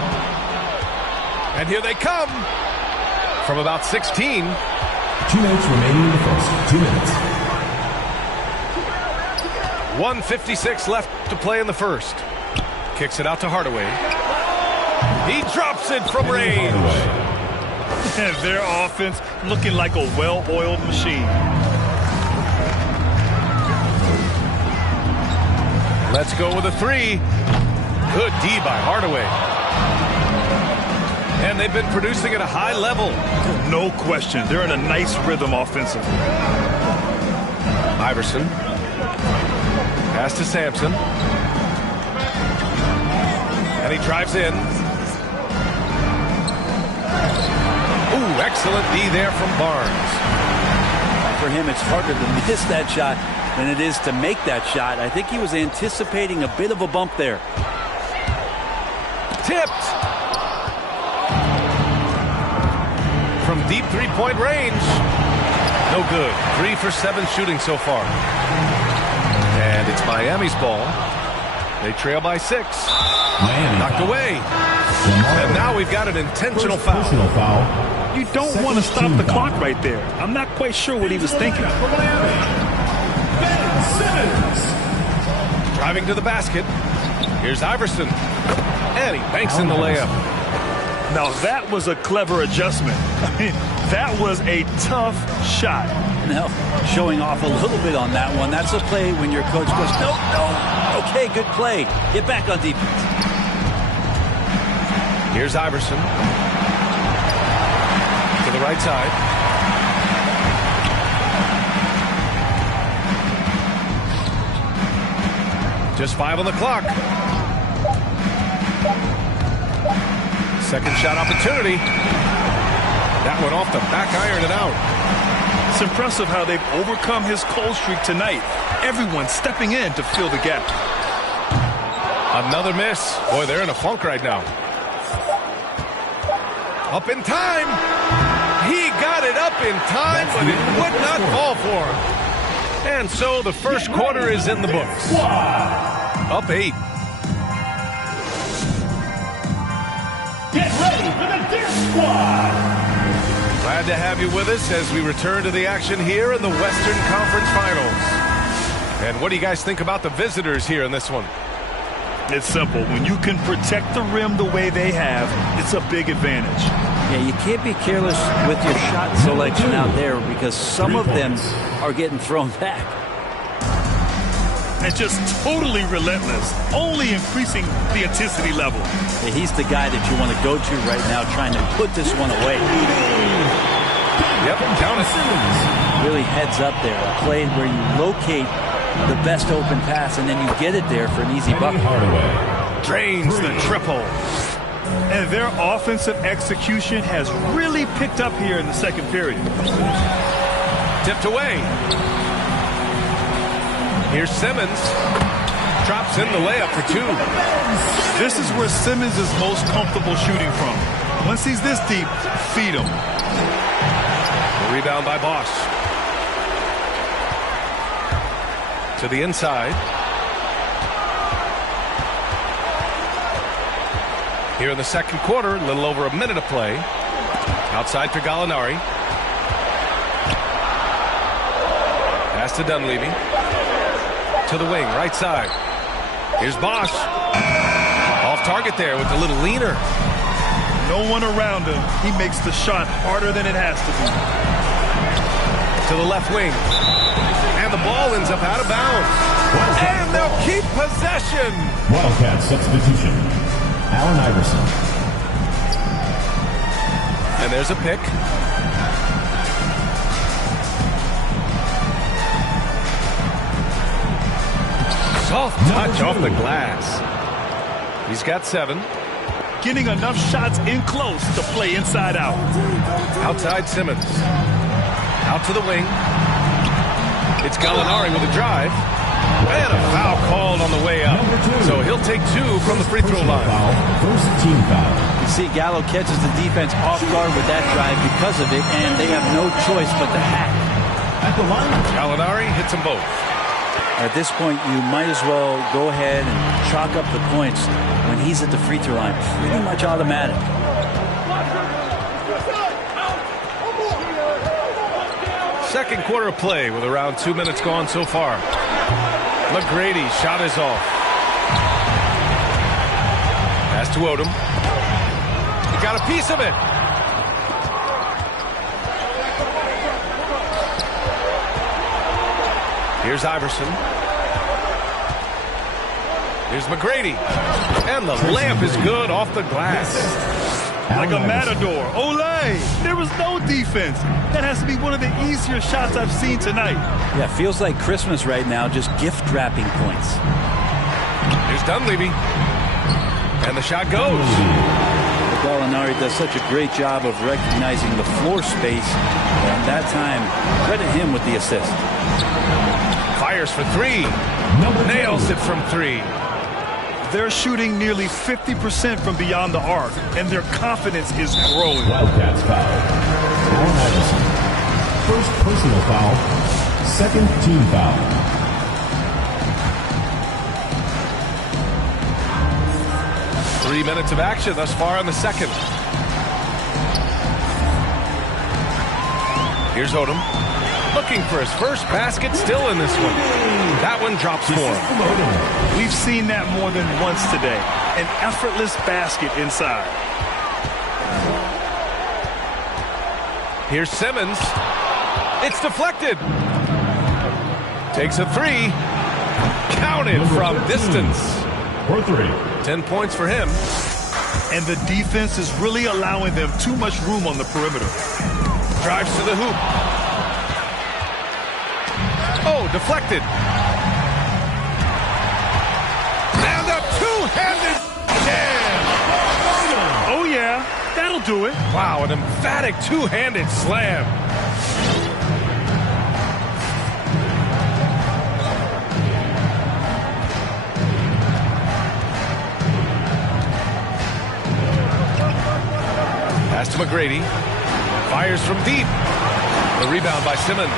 And here they come from about 16. 2 minutes remaining in the first. 2 minutes. 1:56 left to play in the first. Kicks it out to Hardaway. He drops it from range. And their offense looking like a well-oiled machine. Let's go with a three. Good D by Hardaway. And they've been producing at a high level. No question. They're in a nice rhythm offensively. Iverson. Pass to Sampson. And he drives in. Ooh, excellent D there from Barnes. For him, it's harder to miss that shot than it is to make that shot. I think he was anticipating a bit of a bump there. Tipped. From deep three-point range. No good. 3 for 7 shooting so far. And it's Miami's ball. They trail by 6. Miami Knocked foul. away. Lamar. And now we've got an intentional First foul. personal foul. You don't Second want to stop team the foul. clock right there. I'm not quite sure what he was thinking. For Miami, Ben Simmons. Driving to the basket. Here's Iverson. And he banks in the layup. Now that was a clever adjustment. I mean, that was a tough shot. Now, showing off a little bit on that one. That's a play when your coach goes, no. Okay, good play. Get back on defense. Here's Iverson. To the right side. Just 5 on the clock. Second shot opportunity. That one off the back iron and out. It's impressive how they've overcome his cold streak tonight. Everyone stepping in to fill the gap. Another miss. Boy, they're in a funk right now. Up in time. He got it up in time, but it would not fall for him. And so the first quarter is in the books. Up 8. Get ready for the Deer Squad. Glad to have you with us as we return to the action here in the Western Conference Finals. And what do you guys think about the visitors here in this one? It's simple. When you can protect the rim the way they have, it's a big advantage. Yeah, you can't be careless with your shot selection out there because some of them are getting thrown back. And just totally relentless, only increasing the intensity level. Yeah, he's the guy that you want to go to right now trying to put this one away. Yep, count it. Really heads up there. A play where you locate the best open pass and then you get it there for an easy bucket. Hardaway. Drains the triple. And their offensive execution has really picked up here in the second period. Tipped away. Here's Simmons. Drops in the layup for 2. This is where Simmons is most comfortable shooting from. Once he's this deep, feed him. The rebound by Bosch. To the inside. Here in the second quarter, a little over a minute of play. Outside for Gallinari. Pass to Dunleavy. To the wing, right side. Here's Bosch. Off target there with a little leaner. No one around him. He makes the shot harder than it has to be. To the left wing. And the ball ends up out of bounds. And they'll keep possession. Wildcat substitution. Allen Iverson. And there's a pick. Soft touch off the glass. He's got 7. Getting enough shots in close to play inside out. Outside Simmons. Out to the wing. It's Gallinari with a drive. And a foul called on the way up. So he'll take 2 from the free throw line. First team foul. You see Gallo catches the defense off guard with that drive because of it, and they have no choice but to hack. At the line. Gallinari hits them both. At this point, you might as well go ahead and chalk up the points when he's at the free throw line. Pretty much automatic. Second quarter of play with around 2 minutes gone so far. McGrady shot is off. Pass to Odom. He got a piece of it. Here's Iverson. Here's McGrady. And the layup is good off the glass. Like a matador. Olay! There was no defense. That has to be one of the easier shots I've seen tonight. Yeah, feels like Christmas right now, just gift wrapping points. Here's Dunleavy. And the shot goes. Gallinari does such a great job of recognizing the floor space. And that time, credit him with the assist. Fires for 3. Nails it from 3. They're shooting nearly 50% from beyond the arc, and their confidence is growing. Wildcats foul. Allen Iverson. First personal foul. Second team foul. Three minutes of action thus far in the second. Here's Odom. Looking for his first basket, still in this one. That one drops for him. We've seen that more than once today. An effortless basket inside. Here's Simmons. It's deflected. Takes a 3. Counted from distance. For 3. 10 points for him. And the defense is really allowing them too much room on the perimeter. Drives to the hoop. Oh, deflected. And a two-handed jam. Oh, yeah. That'll do it. Wow, an emphatic two-handed slam. Pass to McGrady. Fires from deep. The rebound by Simmons.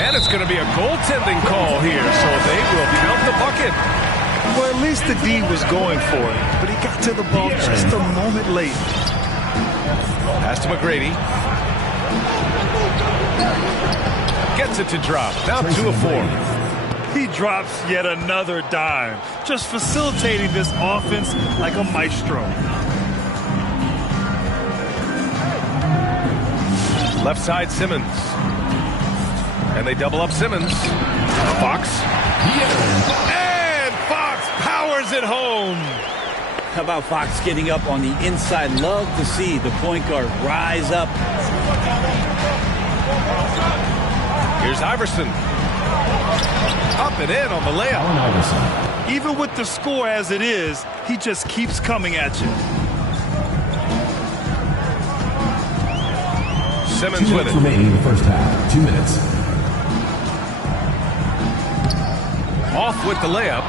And it's going to be a goaltending call here, so they will count the bucket. Well, at least the D was going for it, but he got to the ball just a moment late. Pass to McGrady. Gets it to drop. Now 2 of 4. He drops yet another dime, just facilitating this offense like a maestro. Left side, Simmons. And they double up Simmons. Fox. And Fox powers it home. How about Fox getting up on the inside? Love to see the point guard rise up. Here's Iverson. Up and in on the layup. Allen Iverson. Even with the score as it is, he just keeps coming at you. Simmons 2 with minutes it. remaining in the first half. 2 minutes. Off with the layup.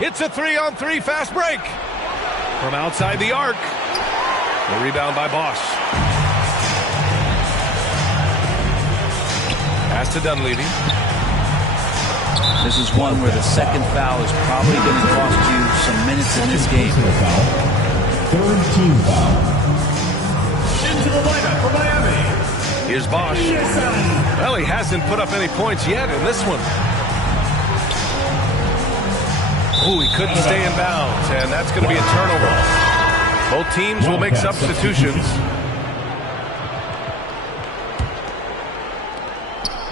It's a 3-on-3 fast break. From outside the arc. The rebound by Bosch. Pass to Dunleavy. This is one where the second foul is probably going to cost you some minutes in this game. Foul. Third team foul. Into the lineup for Miami. Here's Bosch. Well, he hasn't put up any points yet in this one. Ooh, he couldn't stay in bounds, and that's going to be a turnover. Both teams will make substitutions.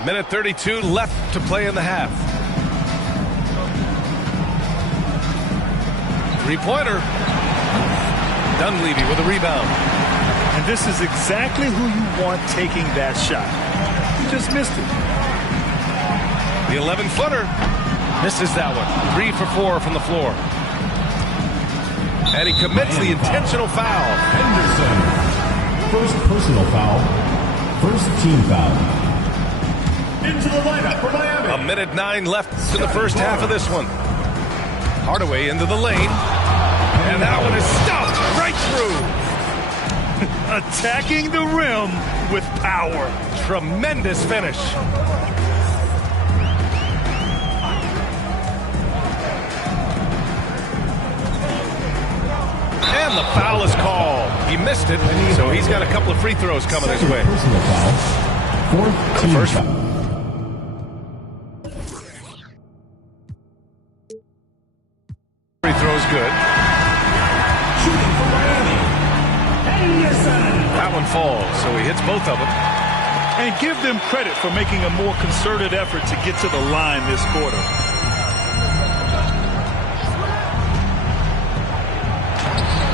Minute 32 left to play in the half. Three-pointer. Dunleavy with a rebound. And this is exactly who you want taking that shot. You just missed it. The 11-footer. Misses that one. 3 for 4 from the floor. And he commits the intentional foul. Henderson. First personal foul. First team foul. Into the lineup for Miami. A minute 9 left to the first half of this one. Hardaway into the lane. And that one is stuffed right through. Attacking the rim with power. Tremendous finish. And the foul is called. He missed it, so he's got a couple of free throws coming his way. Personal foul. Fourth team First foul. Free throws good. Shooting for Miami. Henderson. That one falls, so he hits both of them. And give them credit for making a more concerted effort to get to the line this quarter.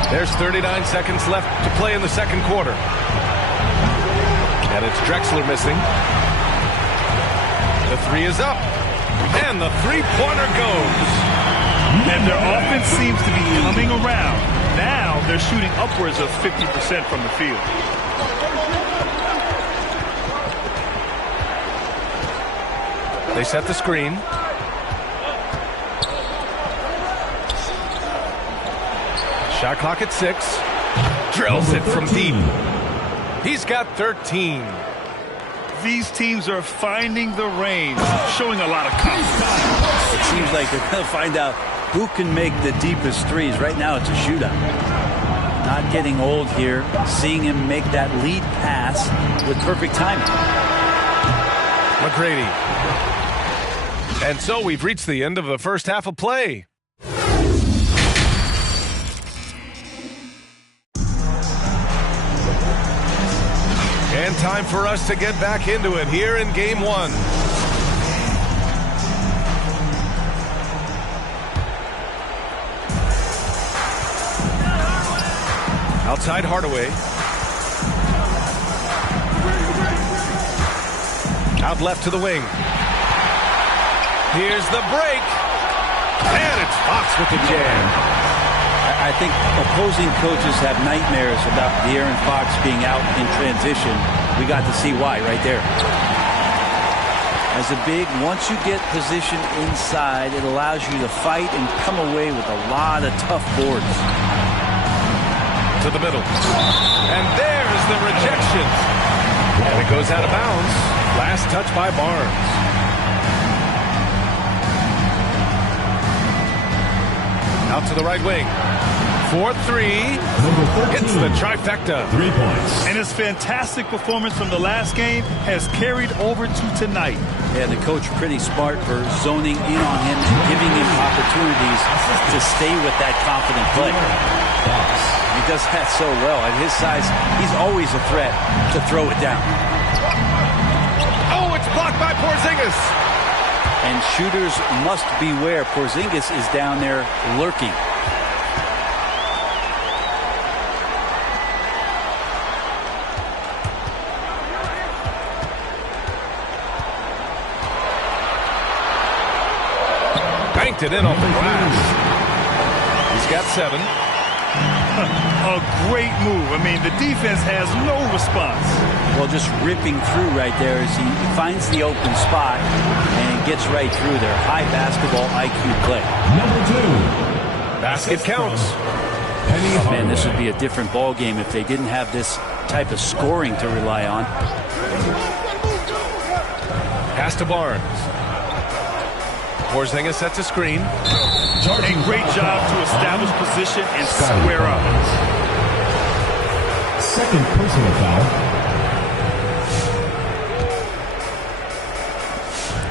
There's 39 seconds left to play in the second quarter. And it's Drexler missing. The three is up. And the three-pointer goes. And their offense seems to be coming around. Now they're shooting upwards of 50% from the field. They set the screen. Shot clock at 6. Drills it from deep. He's got 13. These teams are finding the range, showing a lot of confidence. It seems like they're going to find out who can make the deepest threes. Right now it's a shootout. Not getting old here. Seeing him make that lead pass with perfect timing. McGrady. And so we've reached the end of the first half of play. And time for us to get back into it here in game 1. Outside Hardaway. Out left to the wing. Here's the break. And it's Fox with the jam. I think opposing coaches have nightmares about De'Aaron Fox being out in transition. We got to see why right there. As a big, once you get positioned inside, it allows you to fight and come away with a lot of tough boards. To the middle. And there's the rejection. And it goes out of bounds. Last touch by Barnes. Out to the right wing. 4-3. Hits the trifecta. 3 points. And his fantastic performance from the last game has carried over to tonight. Yeah, the coach pretty smart for zoning in on him and giving him opportunities to stay with that confident play. He does that so well. At his size, he's always a threat to throw it down. Oh, it's blocked by Porzingis. And shooters must beware. Porzingis is down there lurking. Banked it in off the glass. He's got 7. A great move. I mean, the defense has no response. Well, just ripping through right there as he finds the open spot and gets right through there. High basketball IQ play. Number 2. Basket counts. Penny Hardaway. Man, this would be a different ball game if they didn't have this type of scoring to rely on. Pass to Barnes. Porzingis sets a screen. A great job to establish position and square up. Second personal foul.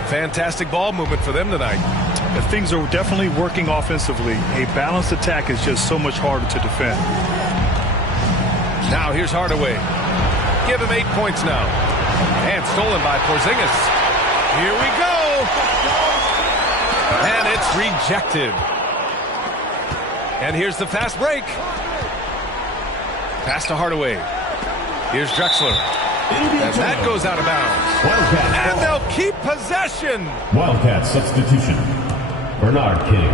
Fantastic ball movement for them tonight. Things are definitely working offensively. A balanced attack is just so much harder to defend. Now here's Hardaway. Give him 8 points now. And stolen by Porzingis. Here we go. And it's rejected. And here's the fast break. Pass to Hardaway. Here's Drexler. And that goes out of bounds. And they'll keep possession. Wildcat substitution. Bernard King.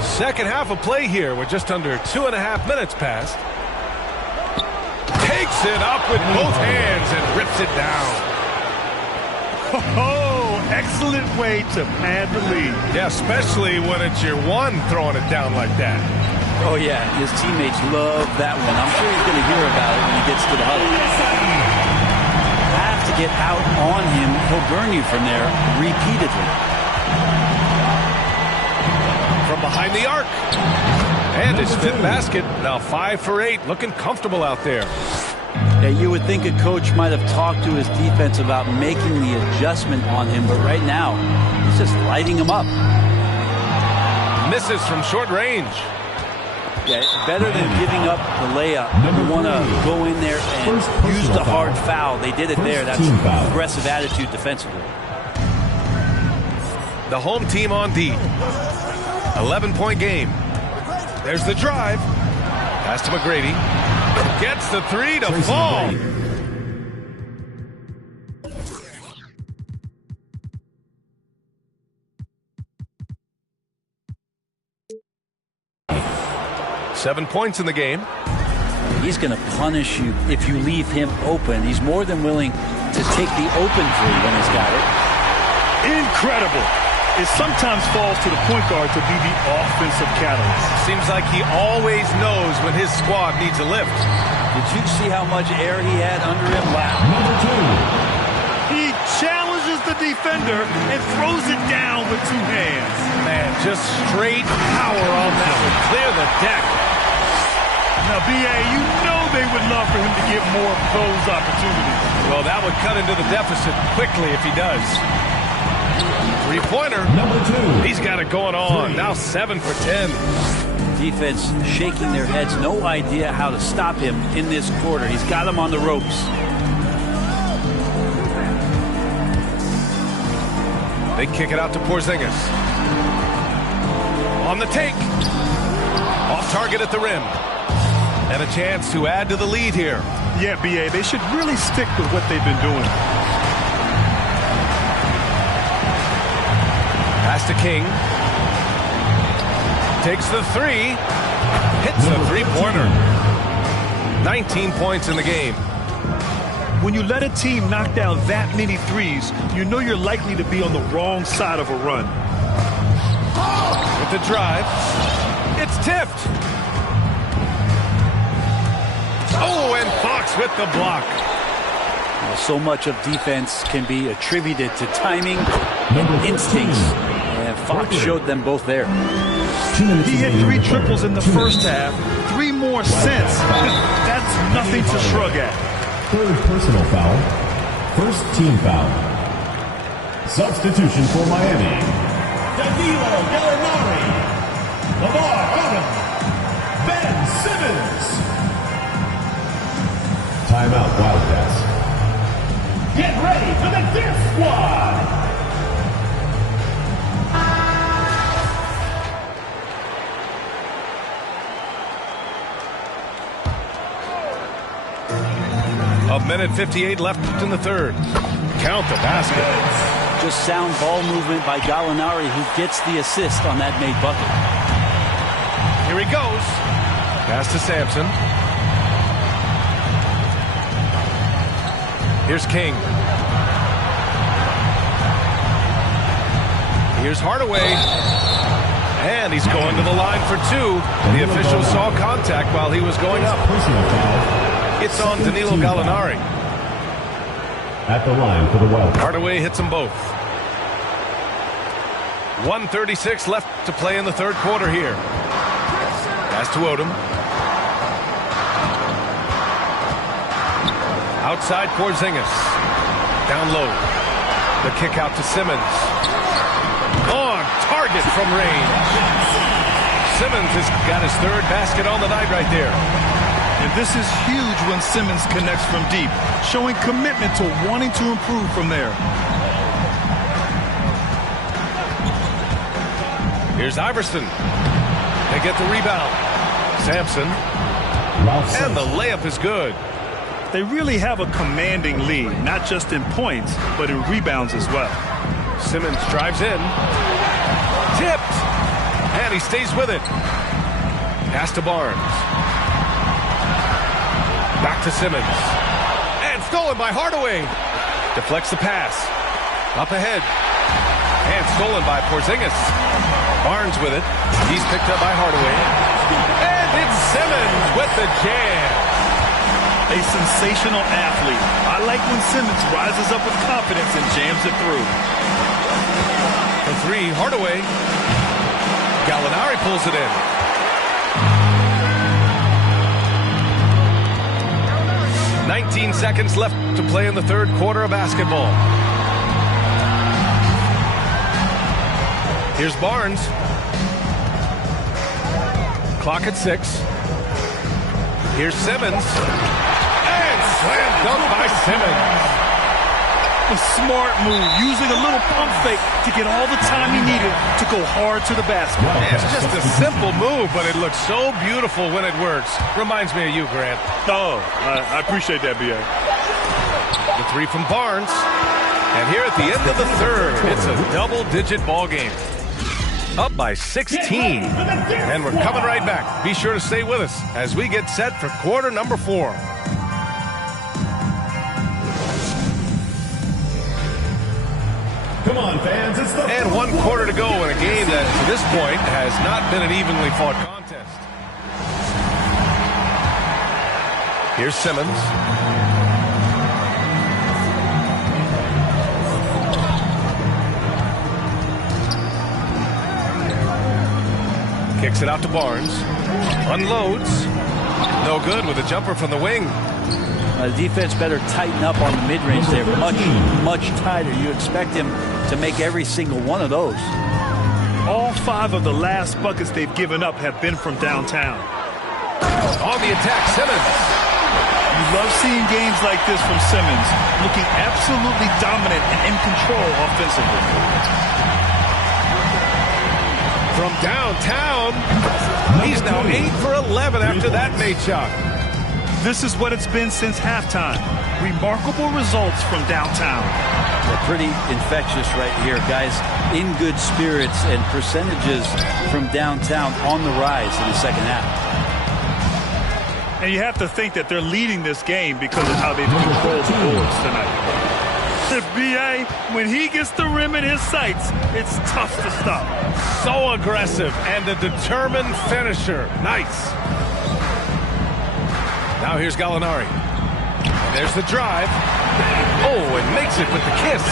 Second half of play here with just under 2.5 minutes passed. Takes it up with both hands and rips it down. Oh, excellent way to pad the lead. Yeah, especially when it's your one throwing it down like that. Oh, yeah, his teammates love that one. I'm sure he's going to hear about it when he gets to the huddle. Have to get out on him. He'll burn you from there repeatedly. From behind the arc. And his fifth basket. Now 5 for 8. Looking comfortable out there. Yeah, you would think a coach might have talked to his defense about making the adjustment on him, but right now, he's just lighting him up. Misses from short range. Yeah, better than giving up the layup. You want to go in there and use the hard foul. They did it there. That's aggressive attitude defensively. The home team on D. 11-point game. There's the drive. Pass to McGrady. Gets the three to fall. Seven points in the game. He's going to punish you if you leave him open. He's more than willing to take the open three when he's got it. Incredible. It sometimes falls to the point guard to be the offensive catalyst. Seems like he always knows when his squad needs a lift. Did you see how much air he had under him? Wow. He challenges the defender and throws it down with 2 hands. Man, just straight power on that one. Clear the deck. Now, B.A., you know they would love for him to get more of those opportunities. Well, that would cut into the deficit quickly if he does. Three-pointer. Number 2. He's got it going on. Now 7 for 10. Defense shaking their heads. No idea how to stop him in this quarter. He's got him on the ropes. They kick it out to Porzingis. On the take. Off target at the rim. And a chance to add to the lead here. Yeah, B.A., they should really stick with what they've been doing. Pass to King. Takes the three. Hits the three-pointer. 19 points in the game. When you let a team knock down that many threes, you know you're likely to be on the wrong side of a run. With the drive. It's tipped. Oh, and Fox with the block. Well, so much of defense can be attributed to timing and instincts. And Fox showed them both there. He hit 3 triples in the first half, 3 more since. That's nothing to shrug at. Third personal foul. First team foul. Substitution for Miami. Danilo Gallinari. Lamar Odom. Ben Simmons. Timeout, Wildcats. Get ready for the Death Squad. A minute 58 left in the third. Count the basket. Just sound ball movement by Gallinari, who gets the assist on that made bucket. Here he goes. Pass to Sampson. Here's King. Here's Hardaway. And he's going to the line for 2. The official saw contact while he was going up. It's on Danilo Gallinari. At the line for the Wildcats. Hardaway hits them both. 1:36 left to play in the third quarter here. Pass to Odom. Outside Porzingis. Down low. The kick out to Simmons. On target from range. Simmons has got his third basket on the night right there. And this is huge when Simmons connects from deep, showing commitment to wanting to improve from there. Here's Iverson. They get the rebound. Sampson. And the layup is good. They really have a commanding lead, not just in points, but in rebounds as well. Simmons drives in. Tipped. And he stays with it. Pass to Barnes. Back to Simmons. And stolen by Hardaway. Deflects the pass. Up ahead. And stolen by Porzingis. Barnes with it. He's picked up by Hardaway. And it's Simmons with the jam. A sensational athlete. I like when Simmons rises up with confidence and jams it through. For three, Hardaway. Gallinari pulls it in. "19 seconds left to play in the third quarter of basketball. Here's Barnes. Clock at 6. Here's Simmons. And slam dunk by Simmons. A smart move, using a little pump fake to get all the time he needed to go hard to the basket. It's just a simple move, but it looks so beautiful when it works. Reminds me of you, Grant. Oh, I appreciate that, B.A. The three from Barnes. And here at the end of the third, it's a double-digit ball game. Up by 16. And we're coming right back. Be sure to stay with us as we get set for quarter number 4. Come on, fans. It's the And 1 quarter to go in a game that, to this point, has not been an evenly fought contest. Here's Simmons. Kicks it out to Barnes. Unloads. No good with a jumper from the wing. The defense better tighten up on the mid-range there. Much tighter. You expect him to make every single one of those. All 5 of the last buckets they've given up have been from downtown. On the attack, Simmons. You love seeing games like this from Simmons, looking absolutely dominant and in control offensively. From downtown, he's now 8 for 11 after that made shot. This is what it's been since halftime. Remarkable results from downtown. They're pretty infectious right here, guys. In good spirits and percentages from downtown on the rise in the second half. And you have to think that they're leading this game because of how they've controlled the boards tonight. The B.A., when he gets the rim in his sights, it's tough to stop. So aggressive and a determined finisher. Nice. Now here's Gallinari. And there's the drive. Oh, and makes it with the kiss.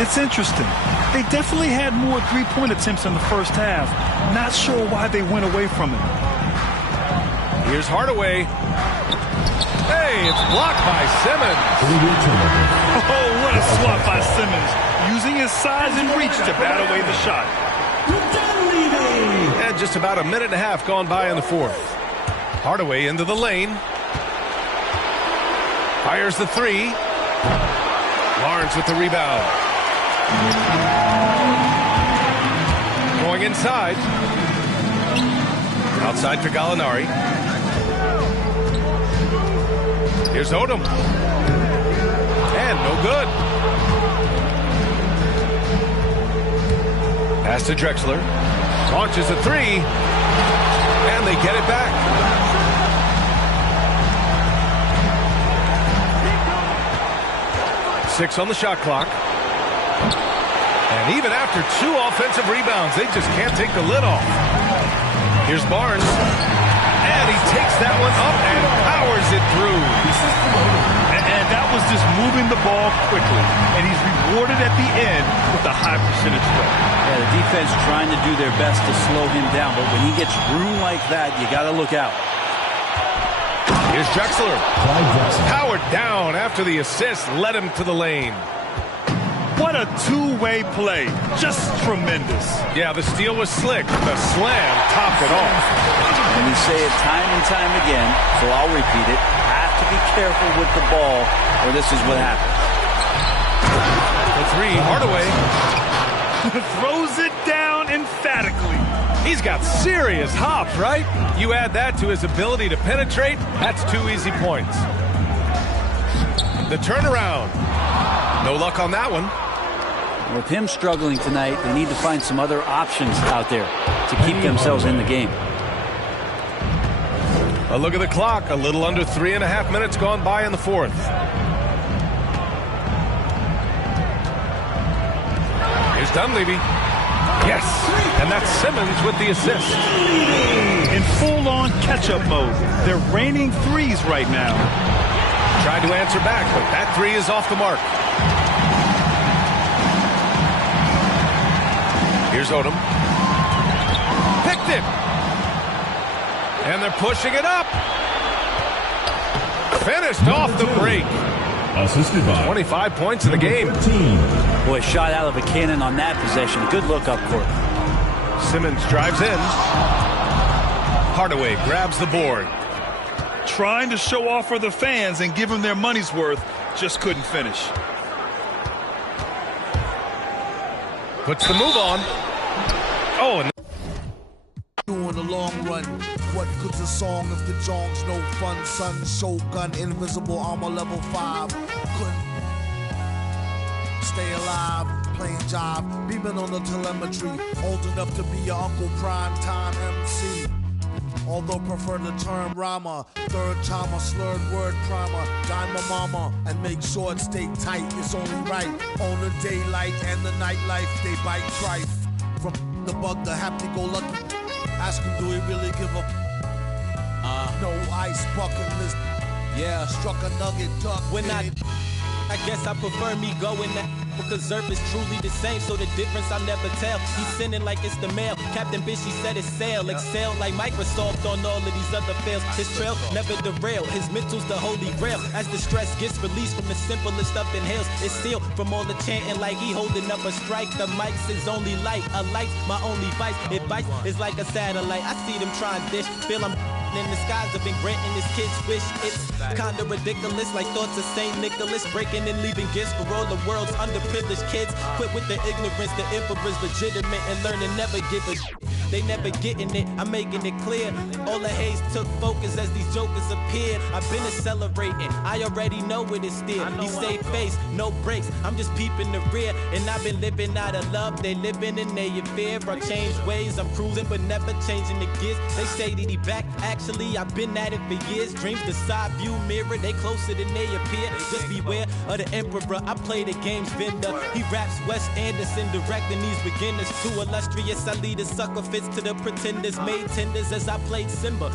It's interesting. They definitely had more three-point attempts in the first half. Not sure why they went away from it. Here's Hardaway. Hey, it's blocked by Simmons. Oh, what a swat by Simmons. Using his size and reach to bat away the shot. And just about a minute and a half gone by in the fourth. Hardaway into the lane. Fires the three. Barnes with the rebound. Going inside. Outside for Gallinari. Here's Odom. And no good. Pass to Drexler. Launches a three. And they get it back. Six on the shot clock. And even after 2 offensive rebounds, they just can't take the lid off. Here's Barnes. And he takes that one up and powers it through. And that was just moving the ball quickly. And he's rewarded at the end with a high percentage rate. Yeah, the defense trying to do their best to slow him down. But when he gets room like that, you got to look out. Here's Drexler. Powered down after the assist led him to the lane. What a two-way play. Just tremendous. Yeah, the steal was slick. The slam topped it off. And we say it time and time again, so I'll repeat it. Have to be careful with the ball, or this is what happens. The three, Hardaway. Throws it down emphatically. He's got serious hop, right? You add that to his ability to penetrate, that's 2 easy points. The turnaround. No luck on that one. With him struggling tonight, they need to find some other options out there to keep themselves in the game. A look at the clock. A little under 3.5 minutes gone by in the fourth. Here's Dunleavy. Yes, and that's Simmons with the assist. In full-on catch-up mode. They're raining threes right now. Tried to answer back, but that three is off the mark. Here's Odom. Picked it. And they're pushing it up. Finished off the break. Assisted by 25 points in the game. 13. Boy, shot out of a cannon on that possession. Good look up court. Simmons drives in. Hardaway grabs the board. Trying to show off for the fans and give them their money's worth. Just couldn't finish. Puts the move on. Oh, and doing the long run. What good's a song if the jong's no fun? Sun, Shogun, invisible armor level 5. Couldn't stay alive, playing job, beaming on the telemetry. Old enough to be your Uncle Prime Time MC. Although prefer the term rhymer, third timer, slurred word primer, dime my mama, and make sure it stay tight, it's only right. On the daylight and the nightlife, they bite trife. From the bug, the happy-go-lucky, ask him, do he really give a no ice bucket list? Yeah, struck a nugget, duck. When I guess I prefer me going that because Zerp is truly the same, so the difference I'll never tell. He's sending like it's the mail. Captain Bishy set his sail. Excel like Microsoft on all of these other fails. His trail never derail. His mental's the holy grail. As the stress gets released from the simplest stuff inhales, it's still from all the chanting like he holding up a strike. The mic's his only light. A light's my only vice. Advice is like a satellite. I see them trying dish. Feel I'm in the skies have been granting his kids wish. It's kinda ridiculous, like thoughts of St. Nicholas, breaking and leaving gifts for all the world's underprivileged kids. Quit with the ignorance, the emperor's legitimate, and learn to never give a they never getting it, I'm making it clear. All the haze took focus as these jokers appeared. I've been accelerating, I already know it is still. He stay face, no brakes, I'm just peeping the rear. And I've been living out of love, they living in their fear. I changed ways, I'm cruising but never changing the gears. They say that he back, actually I've been at it for years. Dreams the side view mirror, they closer than they appear. Just beware of the emperor, I play the game's vendor. He raps Wes Anderson, directing these beginners. Too illustrious, I lead a sucker fits to the pretenders. Made tenders as I played Simba.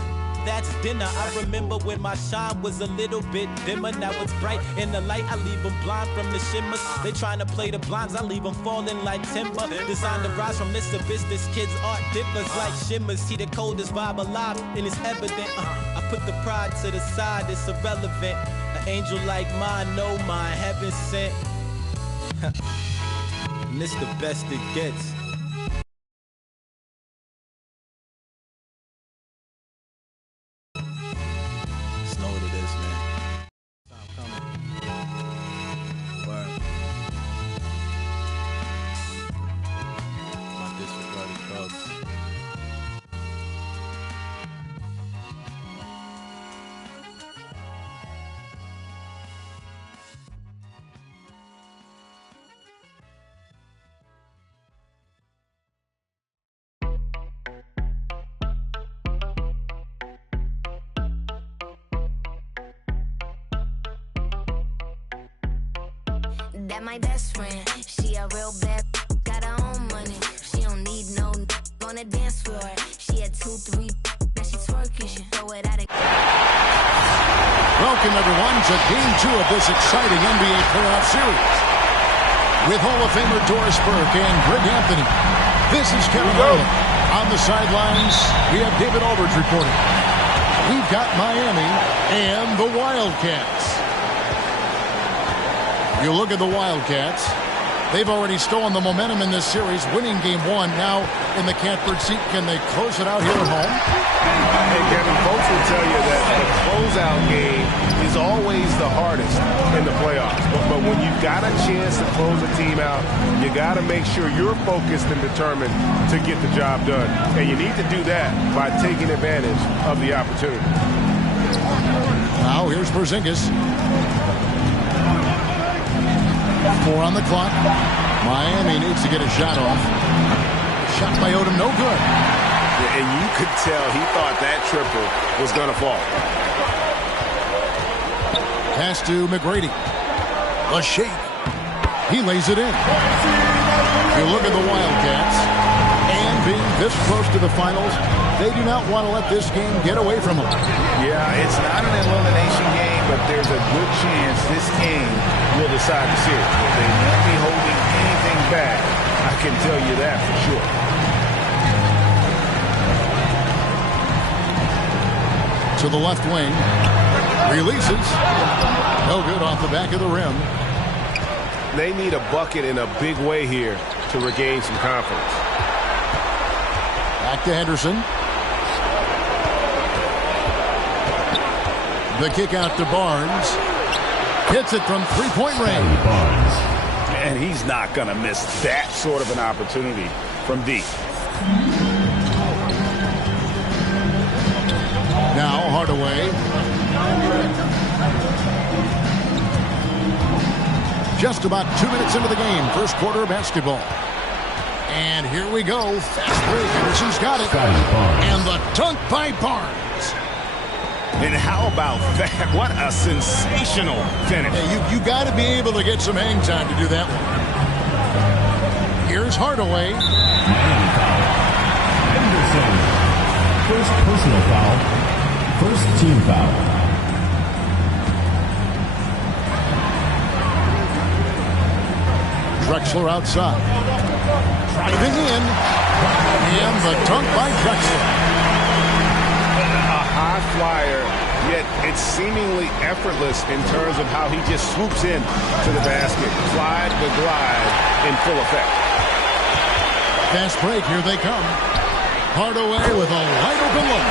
That's dinner. I remember when my shine was a little bit dimmer. Now it's bright in the light. I leave them blind from the shimmers. They trying to play the blinds. I leave them falling like timber. Designed to rise from this abyss. This kid's art differs like shimmers. He the coldest vibe alive, and it's evident. I put the pride to the side. It's irrelevant. An angel like mine, no mine, heaven sent. And it's the best it gets. That my best friend, she a real bad, got her own money. She don't need no on the dance floor. She had 2, 3, now she twerking, she throw it at it. Welcome everyone to Game 2 of this exciting NBA playoff series. With Hall of Famer Doris Burke and Greg Anthony, this is Kevin Harlan. On the sidelines, we have David Aldridge reporting. We've got Miami and the Wildcats. You look at the Wildcats, They've already stolen the momentum in this series, winning game 1. Now in the catbird seat, can they close it out here at home? Hey, Kevin, folks will tell you that the closeout game is always the hardest in the playoffs. But when you've got a chance to close a team out, you got to make sure you're focused and determined to get the job done. And you need to do that by taking advantage of the opportunity. Now here's Porzingis. 4 on the clock. Miami needs to get a shot off. Shot by Odom, no good. And you could tell he thought that triple was going to fall. Pass to McGrady. A shake. He lays it in. You look at the Wildcats, and being this close to the finals, they do not want to let this game get away from them. Yeah, it's not an elimination game, but there's a good chance this game will decide the series. They won't be holding anything back. I can tell you that for sure. To the left wing. Releases. No good off the back of the rim. They need a bucket in a big way here to regain some confidence. Back to Henderson. The kick out to Barnes. Hits it from three-point range. And he's not going to miss that sort of an opportunity from deep. Now Hardaway. Just about 2 minutes into the game. First quarter of basketball. And here we go. Fast break. Henderson's got it. And the dunk by Barnes. And how about that? What a sensational finish. Hey, you got to be able to get some hang time to do that one. Here's Hardaway. Henderson. First personal foul. First team foul. Drexler outside. Driving in. And the dunk by Drexler. A high flyer, yet it's seemingly effortless in terms of how he just swoops in to the basket. Slide the glide in full effect. Fast break, here they come. Hardaway with a wide open look.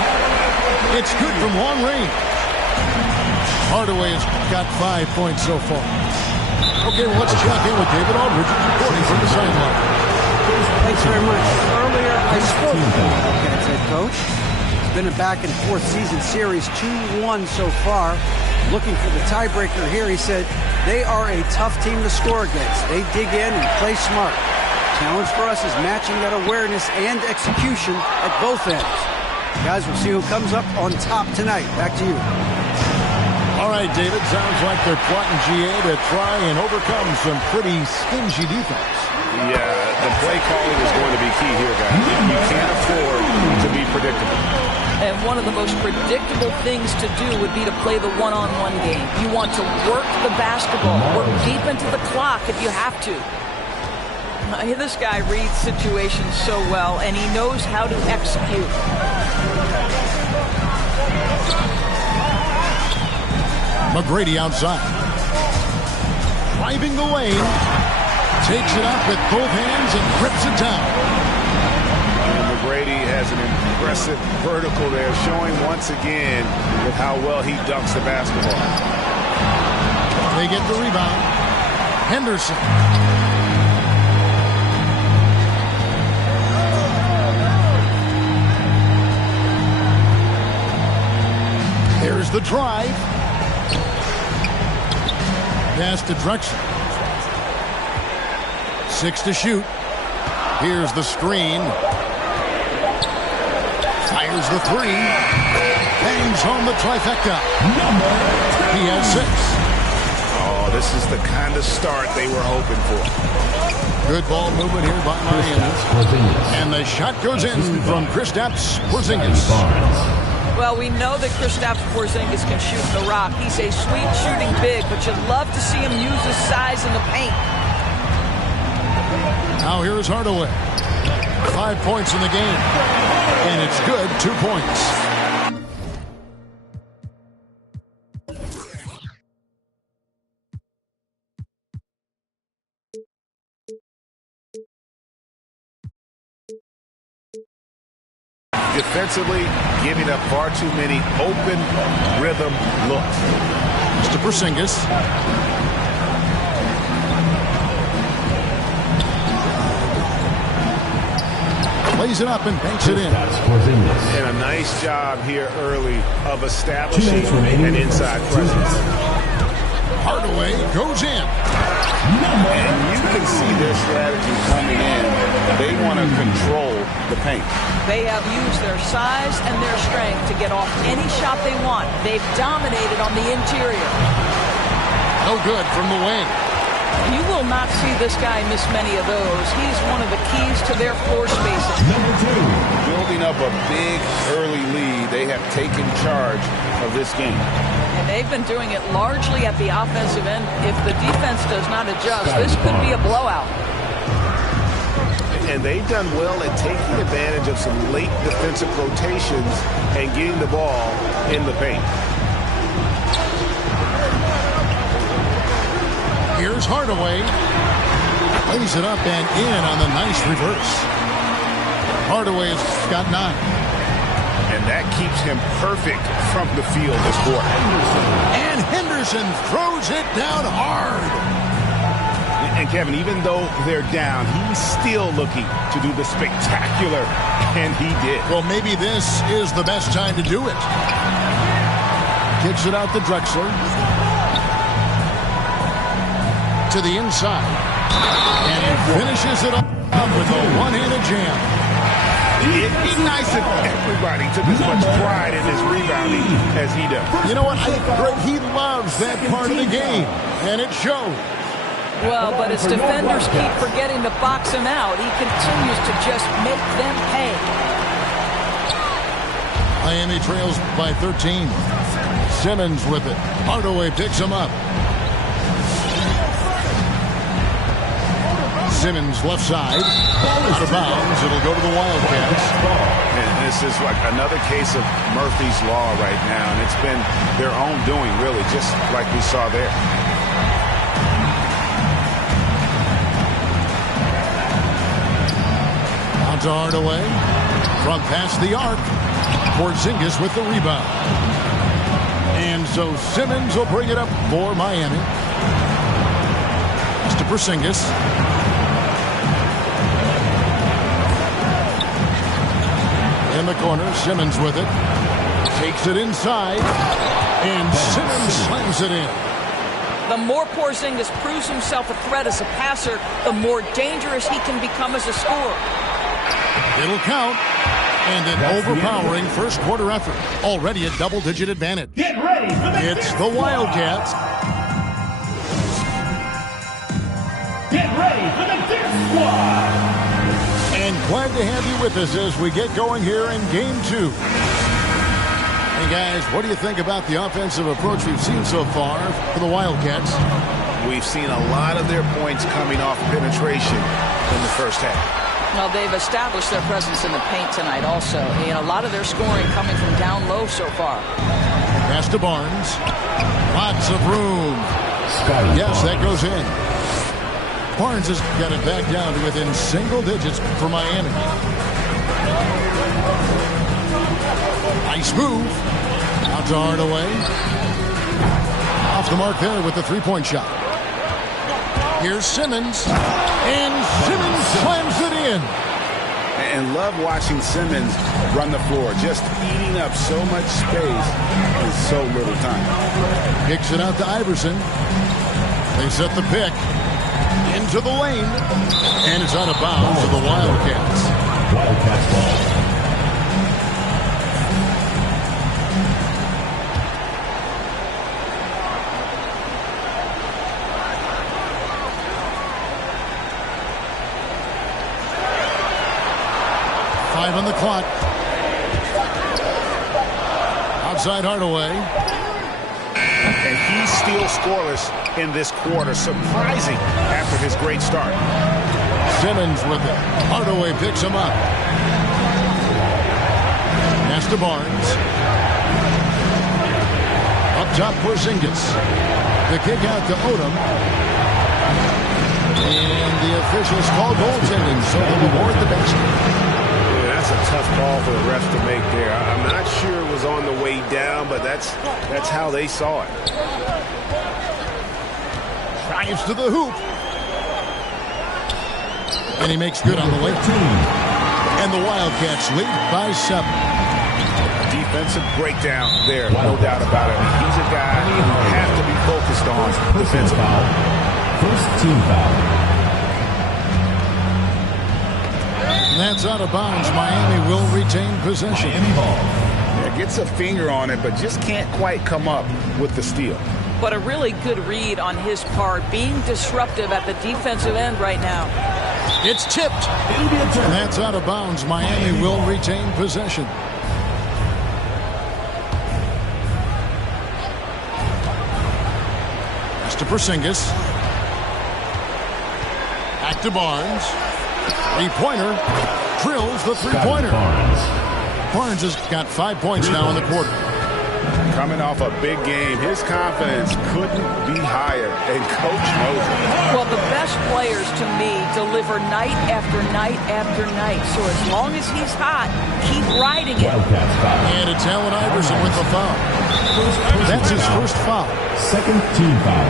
It's good from long range. Hardaway has got 5 points so far. Okay, well, let's check in with David Aldridge, reporting from the sideline. Thanks very much. Earlier, I spoke with the Wildcats head coach. It's been a back-and-forth season series, 2-1 so far. Looking for the tiebreaker here, he said, they are a tough team to score against. They dig in and play smart. Challenge for us is matching that awareness and execution at both ends. Guys, we'll see who comes up on top tonight. Back to you. All right, David, sounds like they're plotting GA to try and overcome some pretty stingy defense. Yeah, the play calling is going to be key here, guys. You can't afford to be predictable. And one of the most predictable things to do would be to play the one-on-one game. You want to work the basketball, work deep into the clock if you have to. This guy reads situations so well, and he knows how to execute. McGrady outside. Driving the lane. Takes it up with both hands and grips it down. And McGrady has an impressive vertical there, showing once again with how well he dunks the basketball. They get the rebound. Henderson. There's the drive. Pass to Drexler. 6 to shoot. Here's the screen. Fires the 3. Bangs home the trifecta. He has 6. Oh, this is the kind of start they were hoping for. Good ball movement here by Miami. And the shot goes in from Kristaps Porzingis. Well, we know that Kristaps Porzingis can shoot the rock. He's a sweet shooting big, but you'd love to see him use his size in the paint. Now here's Hardaway. 5 points in the game. And it's good, 2 points. Defensively, giving up far too many open rhythm looks. Mr. Porzingis. Plays it up and banks it in. And a nice job here early of establishing an inside presence. Hardaway goes in. And you can see their strategy coming in. They want to control the paint. They have used their size and their strength to get off any shot they want. They've dominated on the interior. No good from the wing. You will not see this guy miss many of those. He's one of the keys to their floor spacing. Building up a big early lead, they have taken charge of this game. And they've been doing it largely at the offensive end. If the defense does not adjust, this could be a blowout. And they've done well at taking advantage of some late defensive rotations and getting the ball in the paint. Here's Hardaway. Lays it up and in on the nice reverse. Hardaway's got 9. And that keeps him perfect from the field this quarter. And Henderson throws it down hard. And Kevin, even though they're down, he's still looking to do the spectacular, and he did. Well, maybe this is the best time to do it. Kicks it out to Drexler. To the inside. And he finishes it up with a one-handed jam. It'd be nice if everybody took as much pride in his rebounding as he does. You know what? Greg, he loves that part of the game, and it shows. Well, but as defenders keep forgetting to box him out, he continues to just make them pay. Miami trails by 13. Simmons with it. Hardaway picks him up. Simmons left side. Out of bounds. It'll go to the Wildcats. And this is like another case of Murphy's Law right now. And it's been their own doing, really, just like we saw there. On to Hardaway. From past the arc. Porzingis with the rebound. And so Simmons will bring it up for Miami. Mr. Porzingis. In the corner, Simmons with it. Takes it inside. And Simmons slams it in. The more Porzingis proves himself a threat as a passer, the more dangerous he can become as a scorer. It'll count. And an overpowering first quarter effort. Already a double-digit advantage. Get ready for the It's the Wildcats. Get ready for the Dip Squad. And glad to have you with us as we get going here in Game 2. Hey, guys, what do you think about the offensive approach we've seen so far for the Wildcats? We've seen a lot of their points coming off penetration in the first half. Well, they've established their presence in the paint tonight also. And a lot of their scoring coming from down low so far. Pass to Barnes. Lots of room. Yes, that goes in. Barnes has got it back down to within single digits for Miami. Nice move. Out to Hardaway. Off the mark there with the three-point shot. Here's Simmons. And Simmons slams it in. And love watching Simmons run the floor, just eating up so much space in so little time. Kicks it out to Iverson. They set the pick. Into the lane. And it's out of bounds to the Wildcats. Wildcats ball. 5 on the clock. Outside Hardaway. And he's still scoreless in this quarter. Surprising after his great start. Simmons with it. Hardaway picks him up. Pass to Barnes. Up top, Porzingis. The kick out to Odom. And the officials call goaltending, so they'll award the basket. That's a tough call for the refs to make there. I'm not sure it was on the way down, but that's how they saw it. Drives to the hoop. And he makes good on the late. And the Wildcats lead by 7. Defensive breakdown there, no doubt about it. He's a guy you have to be focused on defensively. First team foul. And that's out of bounds. Miami will retain possession. Miami ball. Yeah, gets a finger on it, but just can't quite come up with the steal. But a really good read on his part, being disruptive at the defensive end right now. It's tipped. And that's out of bounds. Miami will retain possession. Pass to Porzingis. Back to Barnes. Three-pointer. Drills the three-pointer. Barnes has got 5 points now in the quarter. Coming off a big game, his confidence couldn't be higher, and Coach knows it. Well, the best players, to me, deliver night after night after night. So as long as he's hot, keep riding it. And it's Allen Iverson with the foul. That's his first foul. Second team foul.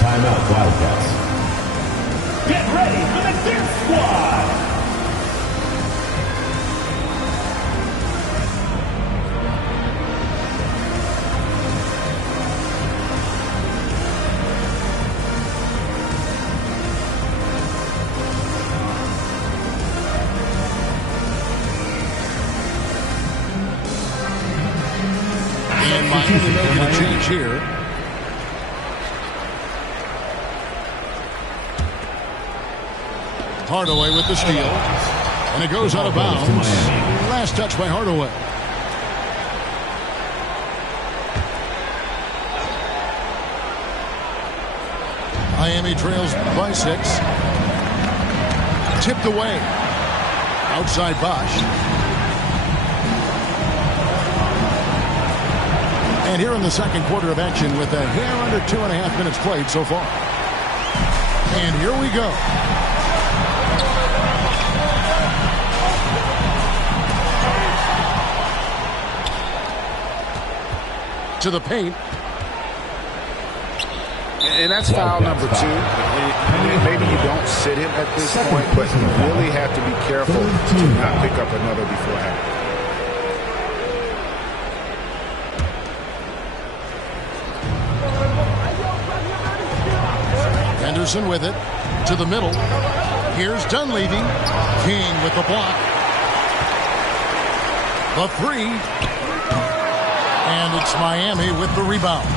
Timeout, Wildcats. Get ready for the Dip Squad! And Miami making a change here. Hardaway with the steal. And it goes out of bounds. Last touch by Hardaway. Miami trails by 6. Tipped away. Outside Bosch. And here in the second quarter of action with a hair under 2.5 minutes played so far. And here we go. To the paint. And that's foul number 2. Maybe you don't sit him at this point, but you really have to be careful to not pick up another beforehand. Henderson with it. To the middle. Here's Dunleavy. King with the block. The 3. And it's Miami with the rebound.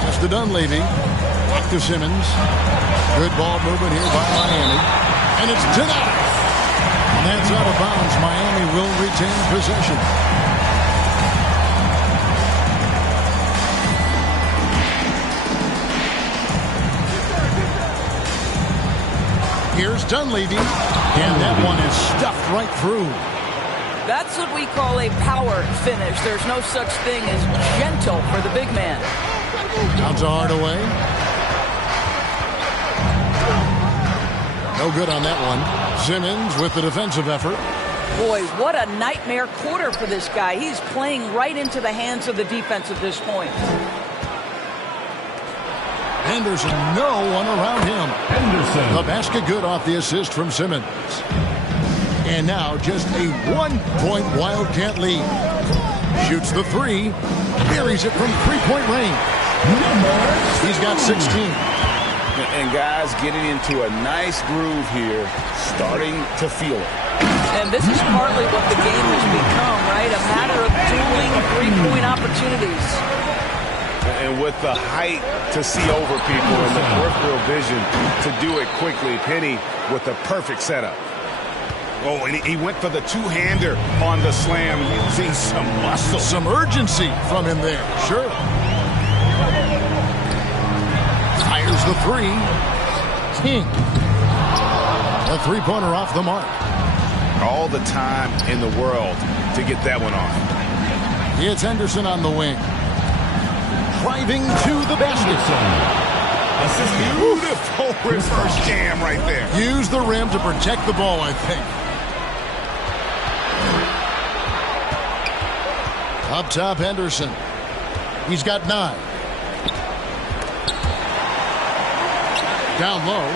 That's to Dunleavy. Back to Simmons. Good ball movement here by Miami. And it's denied. And that's out of bounds. Miami will retain possession. Here's Dunleavy. And that one is stuffed right through. That's what we call a power finish. There's no such thing as gentle for the big man. Down to Hardaway. No good on that one. Simmons with the defensive effort. Boy, what a nightmare quarter for this guy. He's playing right into the hands of the defense at this point. Henderson, no one around him. Henderson. The basket good off the assist from Simmons. And now just a 1-point Wildcat lead. Shoots the 3. Buries it from 3-point range. He's got 16. And guys getting into a nice groove here, starting to feel it. And this is partly what the game has become, right? A matter of dueling 3-point opportunities. And with the height to see over people and the peripheral vision to do it quickly, Penny with the perfect setup. Oh, and he went for the two-hander on the slam, using some muscle. Some urgency from him there, sure. Fires the 3. King. A 3-pointer off the mark. All the time in the world to get that one off. It's Henderson on the wing. Driving to the basket. Beautiful reverse jam right there. Use the rim to protect the ball, I think. Up top, Henderson. He's got 9. Down low.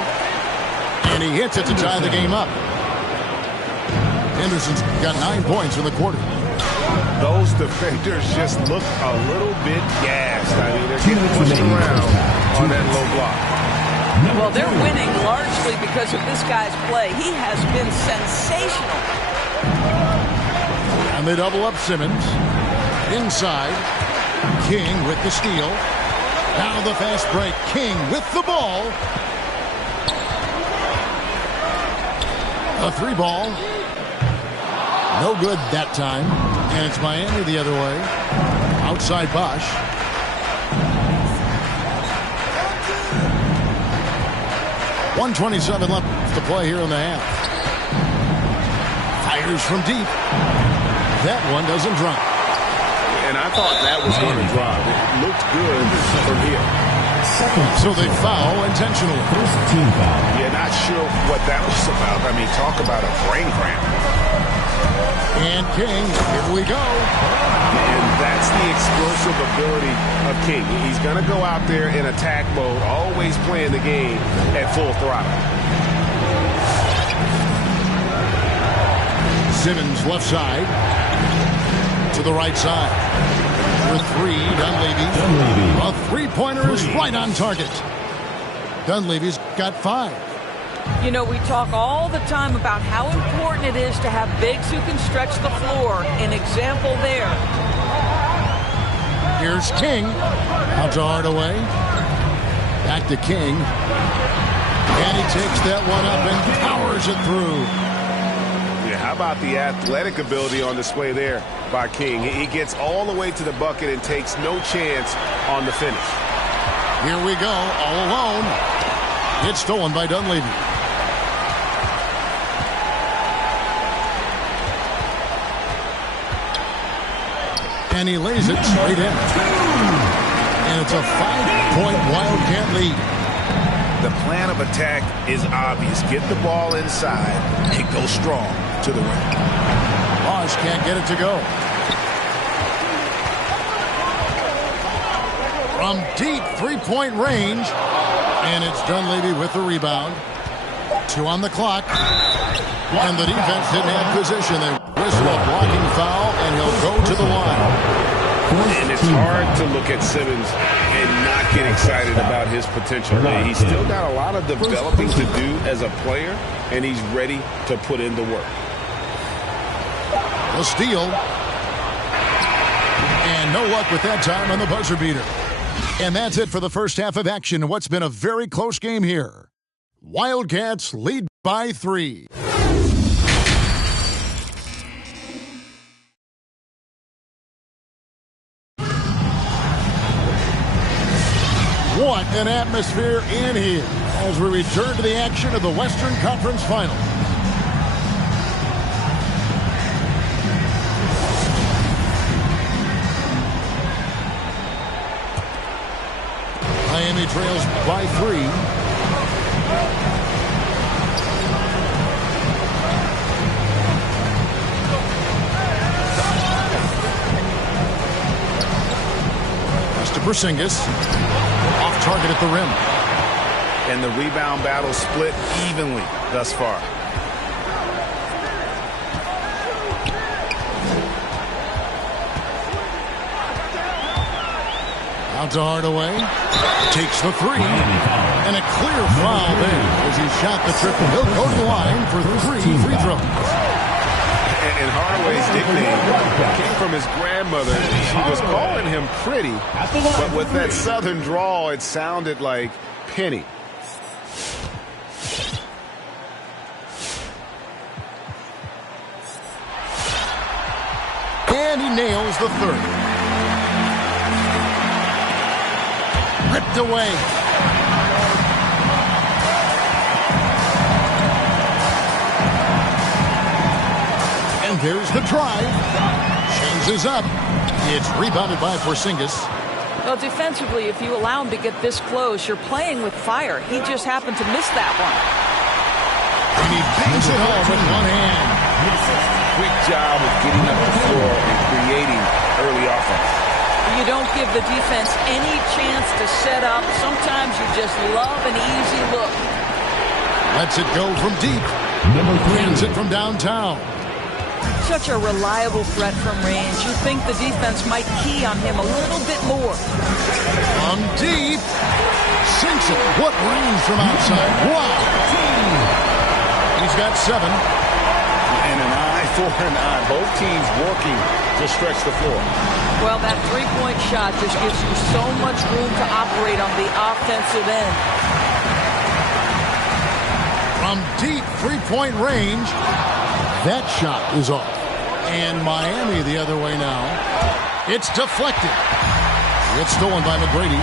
And he hits it to tie the game up. Henderson's got 9 points in the quarter. Those defenders just look a little bit gassed. I mean, they're getting pushed around on that low block. Well, they're winning largely because of this guy's play. He has been sensational. And they double up Simmons. Inside. King with the steal. Now the fast break. King with the ball. A 3 ball. No good that time. And it's Miami the other way. Outside Bosch. .127 left to play here in the half. Fires from deep. That one doesn't drop. And I thought that was going to drop. It looked good from here. So they foul intentionally. First team foul. Yeah, not sure what that was about. I mean, talk about a brain cramp. And King, here we go. And that's the explosive ability of King. He's going to go out there in attack mode, always playing the game at full throttle. Simmons left side. To the right side. For 3, Dunleavy. A 3-pointer is right on target. Dunleavy's got 5. You know, we talk all the time about how important it is to have bigs who can stretch the floor. An example there. Here's King. Out to Hardaway. Back to King. And he takes that one up and powers it through. Yeah, how about the athletic ability on display there by King? He gets all the way to the bucket and takes no chance on the finish. Here we go, all alone. It's stolen by Dunleavy. And he lays it straight in. And it's a 5-point Wildcat lead. The plan of attack is obvious. Get the ball inside and go strong to the rim. Bosch can't get it to go. From deep 3-point range. And it's Dunleavy with the rebound. 2 on the clock. And the defense didn't have position. They whistle a blocking foul, and he'll go to the line. And it's hard to look at Simmons and not get excited about his potential. He's still got a lot of developing to do as a player, and he's ready to put in the work. A steal. And no luck with that time on the buzzer beater. And that's it for the first half of action in what's been a very close game here. Wildcats lead by 3. What an atmosphere in here as we return to the action of the Western Conference Final. Miami trails by 3. To Porzingis. Off target at the rim. And the rebound battle split evenly thus far. Out to Hardaway. Takes the 3. And a clear foul there as he shot the triple. He'll go to the line for 3 free throws. And Hardaway's nickname came from his grandmother. She was calling him Pretty, but with that southern drawl, it sounded like Penny. And he nails the 3rd. Ripped away. And there's the drive. Changes up. It's rebounded by Porzingis. Well, defensively, if you allow him to get this close, you're playing with fire. He just happened to miss that one. And he bangs it home with one hand. Quick job of getting up the floor and creating early offense. You don't give the defense any chance to set up. Sometimes you just love an easy look. Lets it go from deep. Number 3. Hands it from downtown. Such a reliable threat from range. You think the defense might key on him a little bit more. From deep. Sinks it. What range from outside. Wow. He's got 7. And an eye for an eye. Both teams working to stretch the floor. Well, that three-point shot just gives you so much room to operate on the offensive end. From deep three-point range, that shot is off. And Miami the other way now. It's deflected. It's stolen by McGrady.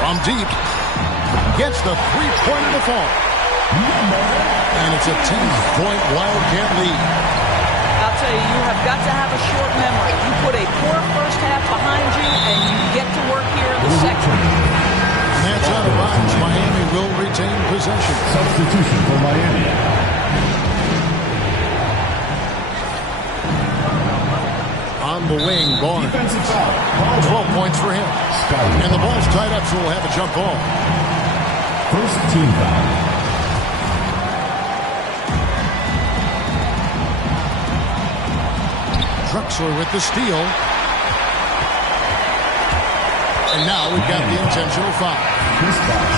From deep. Gets the three-pointer to fall. And it's a 10-point Wildcat lead. I'll tell you, you have got to have a short memory. You put a poor first half behind you, and you get to work here in the second. And that's out of bounds. Miami will retain possession. Substitution for Miami. On the wing, Barnes. 12 points for him. And the ball's tied up, so we'll have a jump ball. First team foul. Drexler with the steal. And now we've got the intentional foul. Chris Bosh.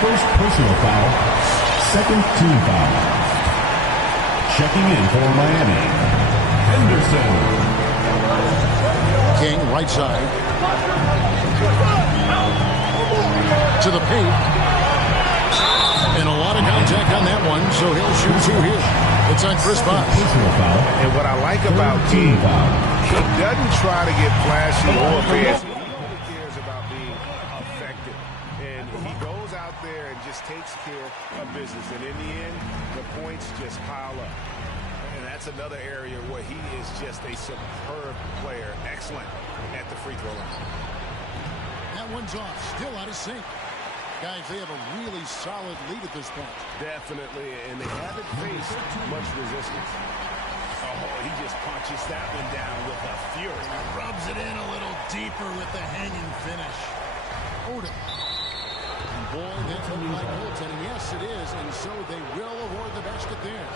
First personal foul. Second team foul. Checking in for Miami. Henderson. King, right side. To the paint. And a lot of contact on that one, so he'll shoot 2 here. It's on Chris Bosh. And what I like about King, he doesn't try to get flashy or fancy. He really cares about being effective. And he goes out there and just takes care of business. And in the end, the points just pile up. And that's another area where he is just a superb player. Excellent at the free throw line. That one's off. Still out of sync. Guys, they have a really solid lead at this point. Definitely, and they haven't faced much resistance. Oh, he just punches that one down with a fury. Rubs it in a little deeper with the hanging finish. Odom. And boy, that looked like goaltending. Yes, it is, and so they will award the basket there.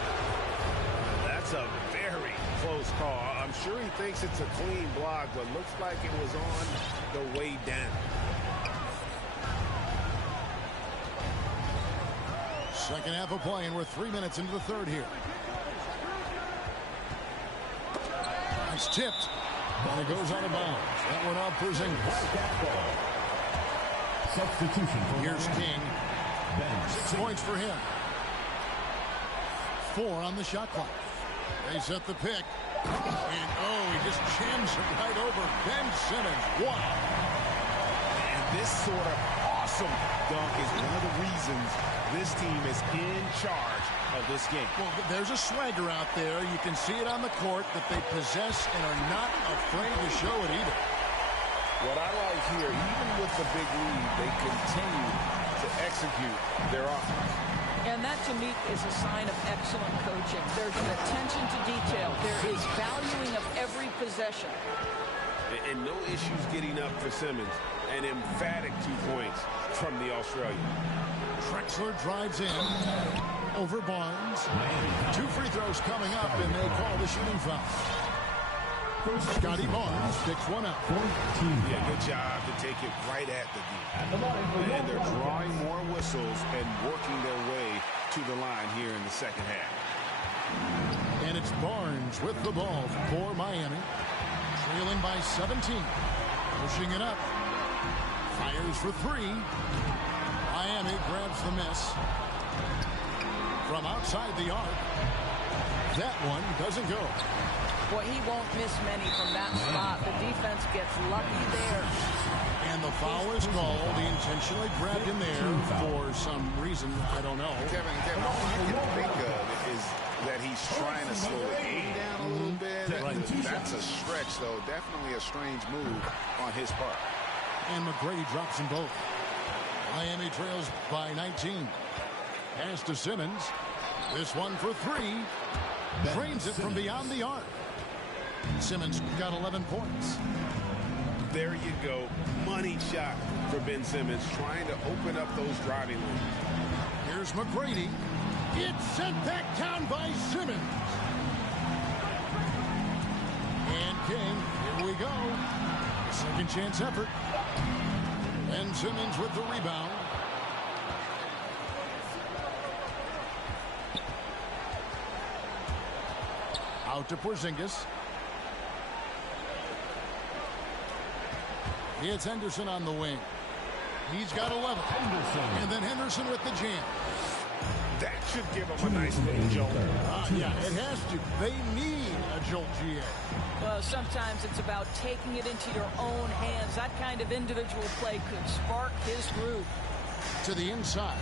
That's a very close call. I'm sure he thinks it's a clean block, but looks like it was on the way down. Second half of play, and we're 3 minutes into the third here. It's tipped, and it goes out of bounds. That one off Porzingis. Substitution for Here's King. 6 points for him. 4 on the shot clock. They set the pick. And, oh, he just jams it right over Ben Simmons. Wow. And this sort of awesome dunk is one of the reasons this team is in charge of this game. Well, there's a swagger out there. You can see it on the court that they possess and are not afraid to show it either. What I like here, even with the big lead, they continue to execute their offense. And that, to me, is a sign of excellent coaching. There's an attention to detail. There is valuing of every possession. And no issues getting up for Simmons. An emphatic 2 points from the Australian. Drexler drives in over Barnes. 2 free throws coming up, and they call the shooting foul. Scotty Barnes picks one up. Yeah, good job to take it right at the D. And they're drawing more whistles and working their way to the line here in the second half. And it's Barnes with the ball for Miami. Trailing by 17. Pushing it up. Fires for 3. Miami grabs the miss. From outside the arc. That one doesn't go. Boy, he won't miss many from that spot. The defense gets lucky there. And the foul is called. He intentionally grabbed him there for some reason. I don't know. Kevin, all you can think of is that he he's trying to slow the game down a little bit. That's a stretch, though. Definitely a strange move on his part. And McGrady drops them both. Miami trails by 19. Pass to Simmons. This one for three. Drains it from beyond the arc. Simmons got 11 points. There you go. Money shot for Ben Simmons, trying to open up those driving lanes. Here's McGrady. It's sent back down by Simmons. And King, here we go. Second chance effort. Ben Simmons with the rebound. Out to Porzingis. It's Henderson on the wing. He's got 11. And then Henderson with the jam. That should give him a nice little jolt. Yeah, it has to. They need a jolt, GA. Well, sometimes it's about taking it into your own hands. That kind of individual play could spark his groove. To the inside.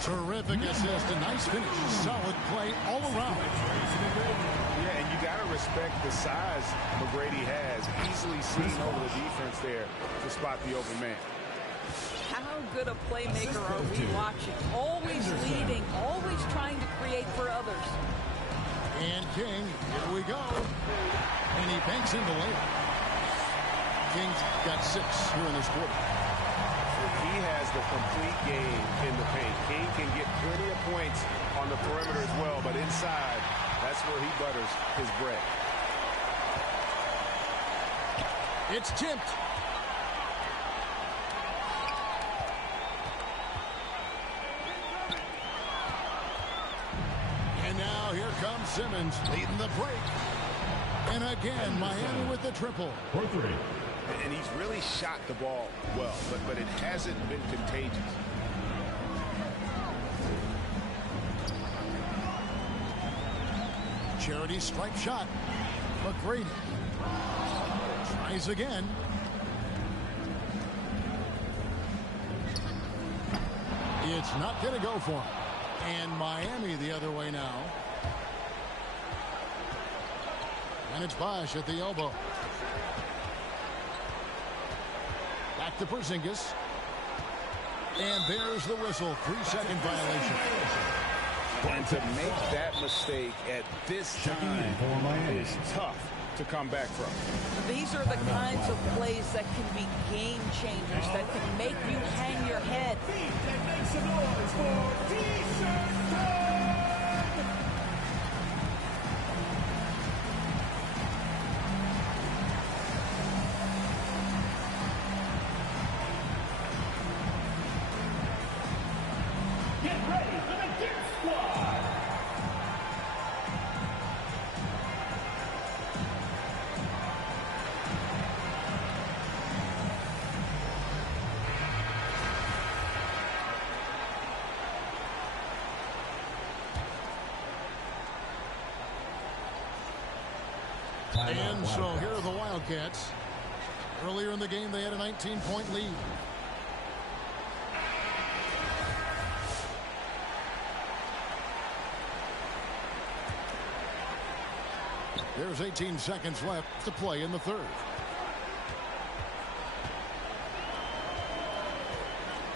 Terrific assist, a nice finish. Solid play all around. Yeah, and you got to respect the size McGrady has. Easily seen over the defense there to spot the open man. How good a playmaker are we watching? Always leading, always trying to create for others. And King, here we go. And he banks in the layup. King's got 6 here in this quarter. He has the complete game in the paint. King can get plenty of points on the perimeter as well, but inside, that's where he butters his bread. It's tipped. And now here comes Simmons leading the break. And again, Miami with the triple. For 3. And he's really shot the ball well, but it hasn't been contagious. Charity stripe shot. McGrady tries again. It's not going to go for him. And Miami the other way now. And it's Bosh at the elbow. Back to Porzingis. And there's the whistle. 3-second violation. And to make that mistake at this time is tough to come back from. These are the kinds of plays that can be game changers, that can make you hang your head. Make some noise for T-Shirt Dog! Get ready for the Dirt Squad! And so here are the Wildcats. Earlier in the game, they had a 19-point lead. There's 18 seconds left to play in the third.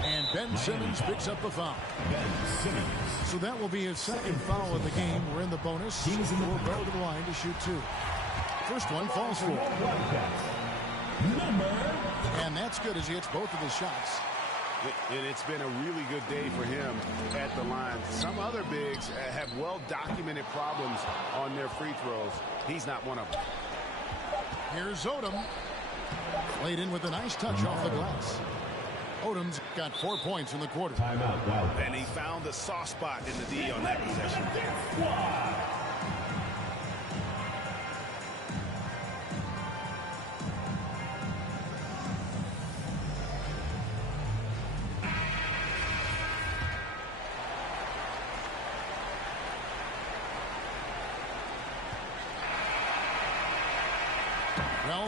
And Ben Simmons picks up the foul. Ben Simmons. So that will be his second foul of the game. We're in the bonus. He'll go to the line to shoot 2. First one falls for him. And that's good as he hits both of his shots. And it's been a really good day for him at the line. Some other bigs have well-documented problems on their free throws. He's not one of them. Here's Odom. Played in with a nice touch off the glass. Odom's got 4 points in the quarter. Timeout. And he found the soft spot in the D on that possession. Well,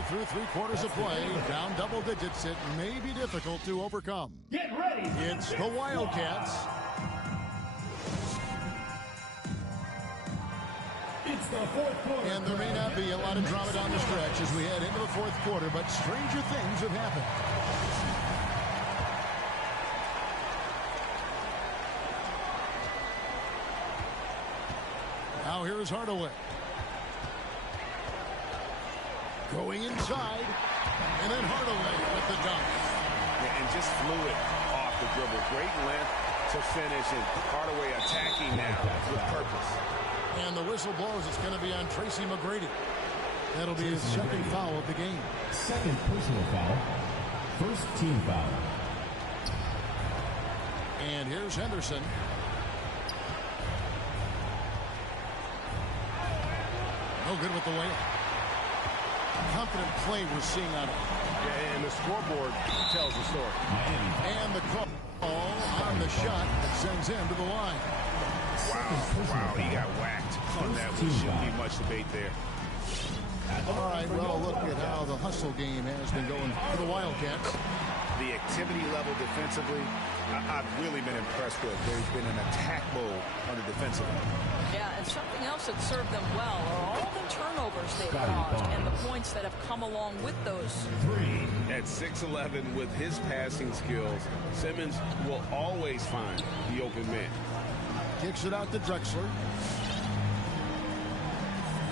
through 3 quarters of play, down double digits, it may be difficult to overcome. Get ready. It's the Wildcats And there may not be a lot of drama down the stretch as we head into the fourth quarter, but stranger things have happened. Now here's Hardaway. Going inside, and then Hardaway with the dunk. Yeah, and just fluid off the dribble. Great length to finish, and Hardaway attacking now with purpose. And the whistle blows. It's going to be on Tracy McGrady. That'll be his second foul of the game. Second personal foul. First team foul. And here's Henderson. No good with the layup. Confident play we're seeing out of him. Yeah, and the scoreboard tells the story. And the call on the shot that sends him to the line. Wow, he got whacked on that. There shouldn't be much debate there. All right, well, look at how the hustle game has been going for the Wildcats. The activity level defensively, I've really been impressed with. There's been an attack mode on the defensive end. Yeah, and something else that served them well are all the turnovers they've caused and the points that have come along with those. At 6'11", with his passing skills, Simmons will always find the open man. Kicks it out to Drexler.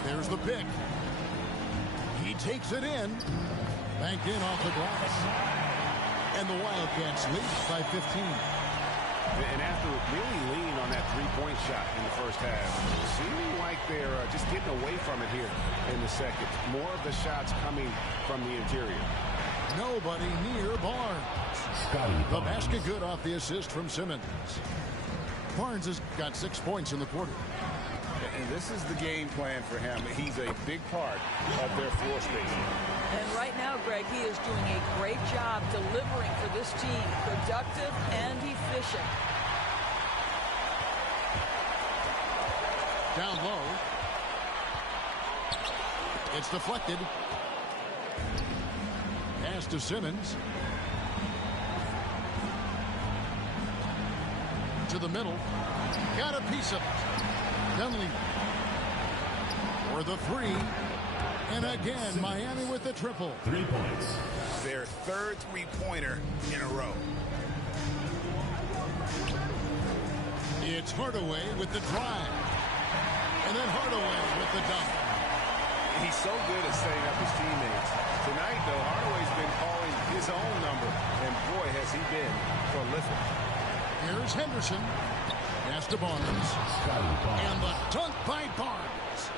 There's the pick. He takes it in. Banked in off the glass. And the Wildcats lead by 15. And after really leaning on that three-point shot in the first half, seeming like they're just getting away from it here in the second. More of the shots coming from the interior. Nobody near Barnes. The basket good off the assist from Simmons. Barnes has got 6 points in the quarter. And this is the game plan for him. He's a big part of their floor spacing. And right now, Greg, he is doing a great job delivering for this team. Productive and efficient. Down low. It's deflected. Pass to Simmons. To the middle. Got a piece of it. Dunley for the three. And again, Miami with the triple. 3 points. Their third three-pointer in a row. It's Hardaway with the drive. And then Hardaway with the dunk. He's so good at setting up his teammates. Tonight, though, Hardaway's been calling his own number. And boy, has he been prolific. Here's Henderson. Pass to Barnes. And the dunk by Barnes.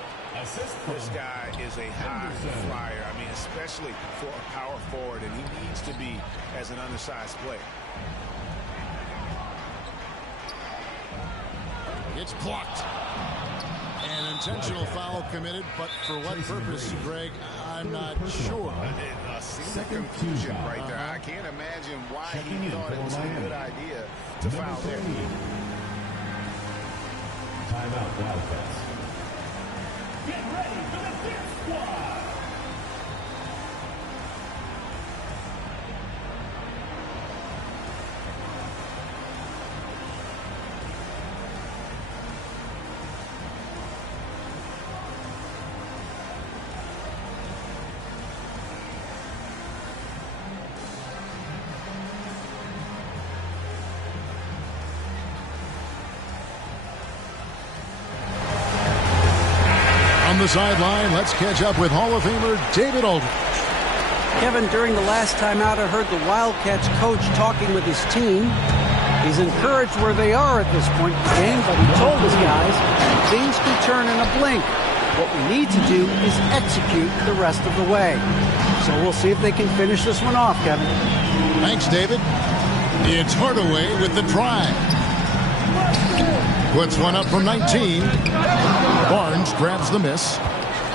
This guy is a high flyer. I mean, especially for a power forward, and he needs to be as an undersized player. It's blocked. An intentional foul committed, but for what purpose, Greg, I'm not sure. A single confusion right there. I can't imagine why he thought it was a good idea to foul there. Timeout, Wildcats. Get ready for the fifth squad. On the sideline, let's catch up with Hall of Famer David Aldridge. Kevin, during the last time out, I heard the Wildcats coach talking with his team. He's encouraged where they are at this point in the game, but he told his guys things can turn in a blink. What we need to do is execute the rest of the way. So we'll see if they can finish this one off, Kevin. Thanks, David. It's Hardaway with the drive. Puts one up from 19. Barnes grabs the miss.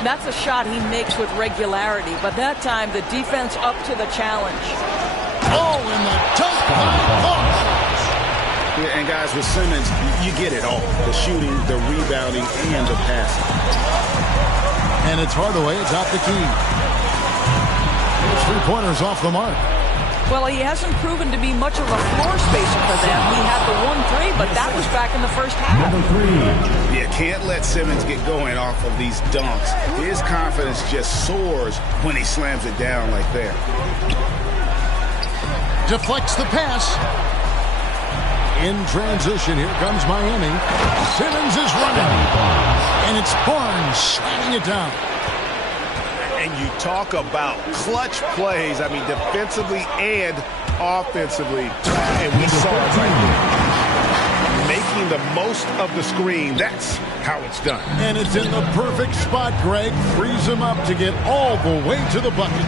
That's a shot he makes with regularity, but that time the defense up to the challenge. Oh, and the dunk by Barnes. Yeah, and guys, with Simmons, you get it all. The shooting, the rebounding, and the passing. And it's Hardaway. It's off the key. His three-pointers off the mark. Well, he hasn't proven to be much of a floor spacer for them. He had the 1-3, but that was back in the first half. Yeah, can't let Simmons get going off of these dunks. His confidence just soars when he slams it down like that. Deflects the pass. In transition, here comes Miami. Simmons is running. And it's Barnes slamming it down. And you talk about clutch plays, I mean, defensively and offensively. And we saw it right there. Making the most of the screen, that's how it's done. And it's in the perfect spot, Greg. Frees him up to get all the way to the bucket.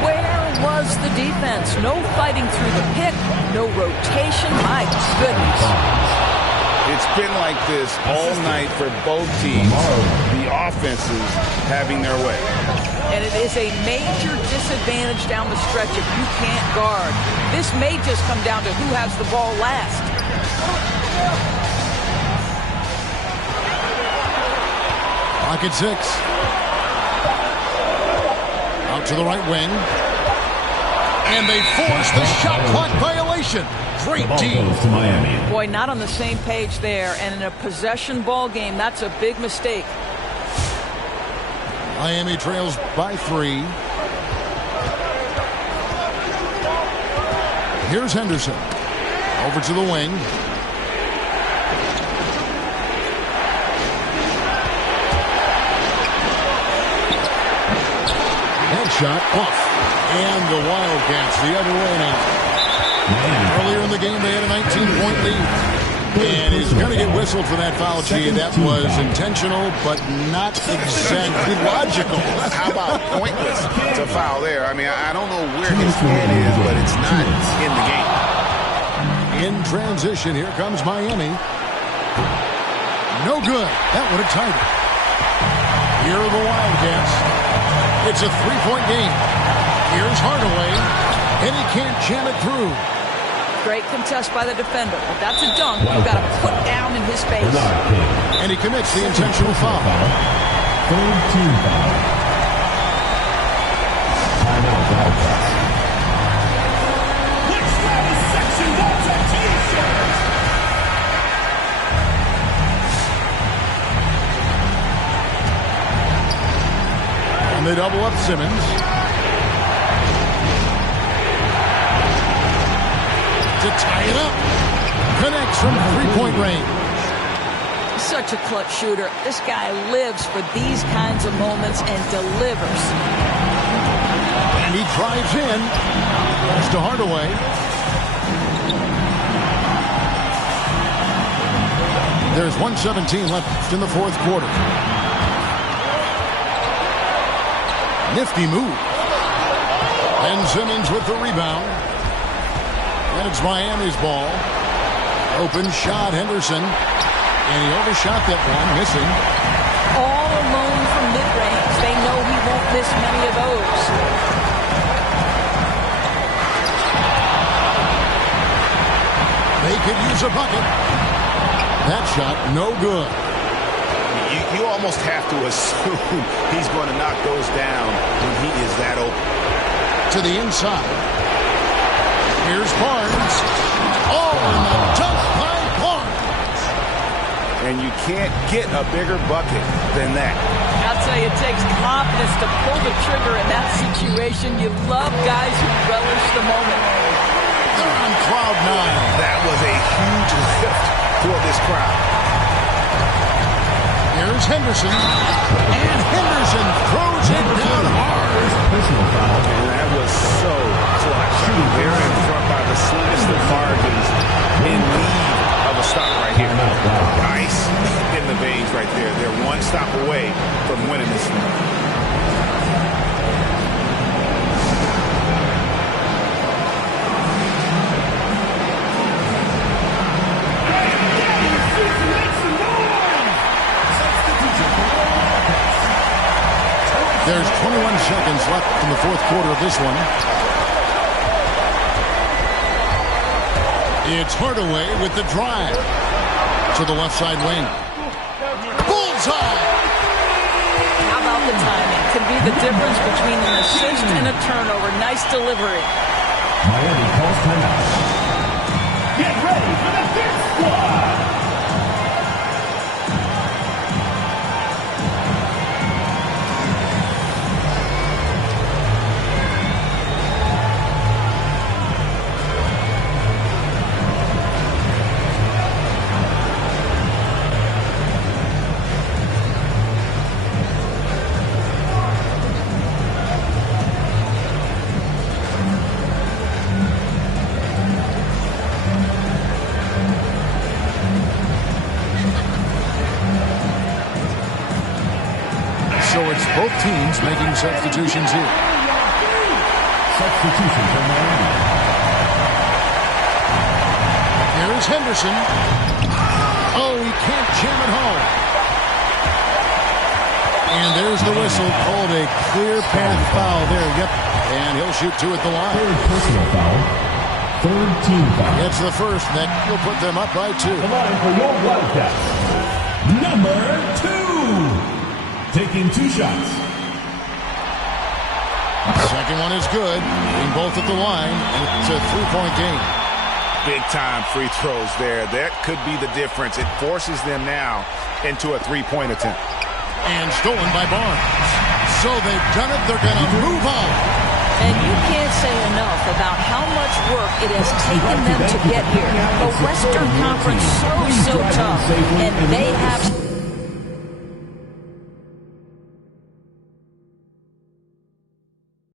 Where was the defense? No fighting through the pick, no rotation. My goodness. It's been like this all night for both teams. The offenses having their way. And it is a major disadvantage down the stretch if you can't guard. This may just come down to who has the ball last. Pocket 6. Out to the right wing. And they force the shot clock violation. Great team. To Miami. Boy, not on the same page there. And in a possession ball game, that's a big mistake. Miami trails by 3. Here's Henderson. Over to the wing. Headshot off. And the Wildcats the other way now. Earlier in the game, they had a 19-point lead. And he's going to get whistled for that foul, G. That was intentional, but not exactly logical. How about pointless to foul there? I mean, I don't know where his head is, but it's not in the game. In transition, here comes Miami. No good. That would have tied it. Here are the Wildcats. It's a 3-point game. Here's Hardaway, and he can't jam it through. Great contest by the defender. If that's a dunk, you've got to put down in his face. And he commits the intentional foul. Third team foul. Timeout, Wildcats. Next round is Section 1's T-shirt. And they double up Simmons. To tie it up. Connects from 3-point range. Such a clutch shooter. This guy lives for these kinds of moments and delivers. And he drives in. Pass to Hardaway. There's 1:17 left in the fourth quarter. Nifty move. Ben Simmons with the rebound. And it's Miami's ball. Open shot, Henderson. And he overshot that one, missing. All alone from mid-range. They know he won't miss many of those. They could use a bucket. That shot, no good. You almost have to assume he's going to knock those down when he is that open. To the inside. Here's Barnes. Oh, and the dunk by Barnes. And you can't get a bigger bucket than that. I'll tell you, it takes confidence to pull the trigger in that situation. You love guys who relish the moment. They're on cloud 9. That was a huge lift for this crowd. Here's Henderson. And Henderson throws it down hard. And that was so clutch. They're in front by the slimmest of margins, in need of a stop right here. Ice in the veins right there. They're one stop away from winning this one. There's 21 seconds left in the fourth quarter of this one. It's Hardaway with the drive to the left side wing. Bullseye! How about the timing? Could be the difference between an assist and a turnover. Nice delivery. Miami calls timeout. Get ready for the Dirt Squad. So it's both teams making substitutions here. Substitution for Miami. Here's Henderson. Oh, he can't jam it home. And there's the whistle. Called a clear path foul there. Yep. And he'll shoot two at the line. Third personal foul. Third team foul. It's the first. That will put them up by 2. The line for your Wildcats. Number 2. Taking 2 shots. Second one is good. In both at the line. It's a 3-point game. Big time free throws there. That could be the difference. It forces them now into a 3-point attempt. And stolen by Barnes. So they've done it. They're going to move on. And you can't say enough about how much work it has taken them to get here. The Western Conference so tough. And they have...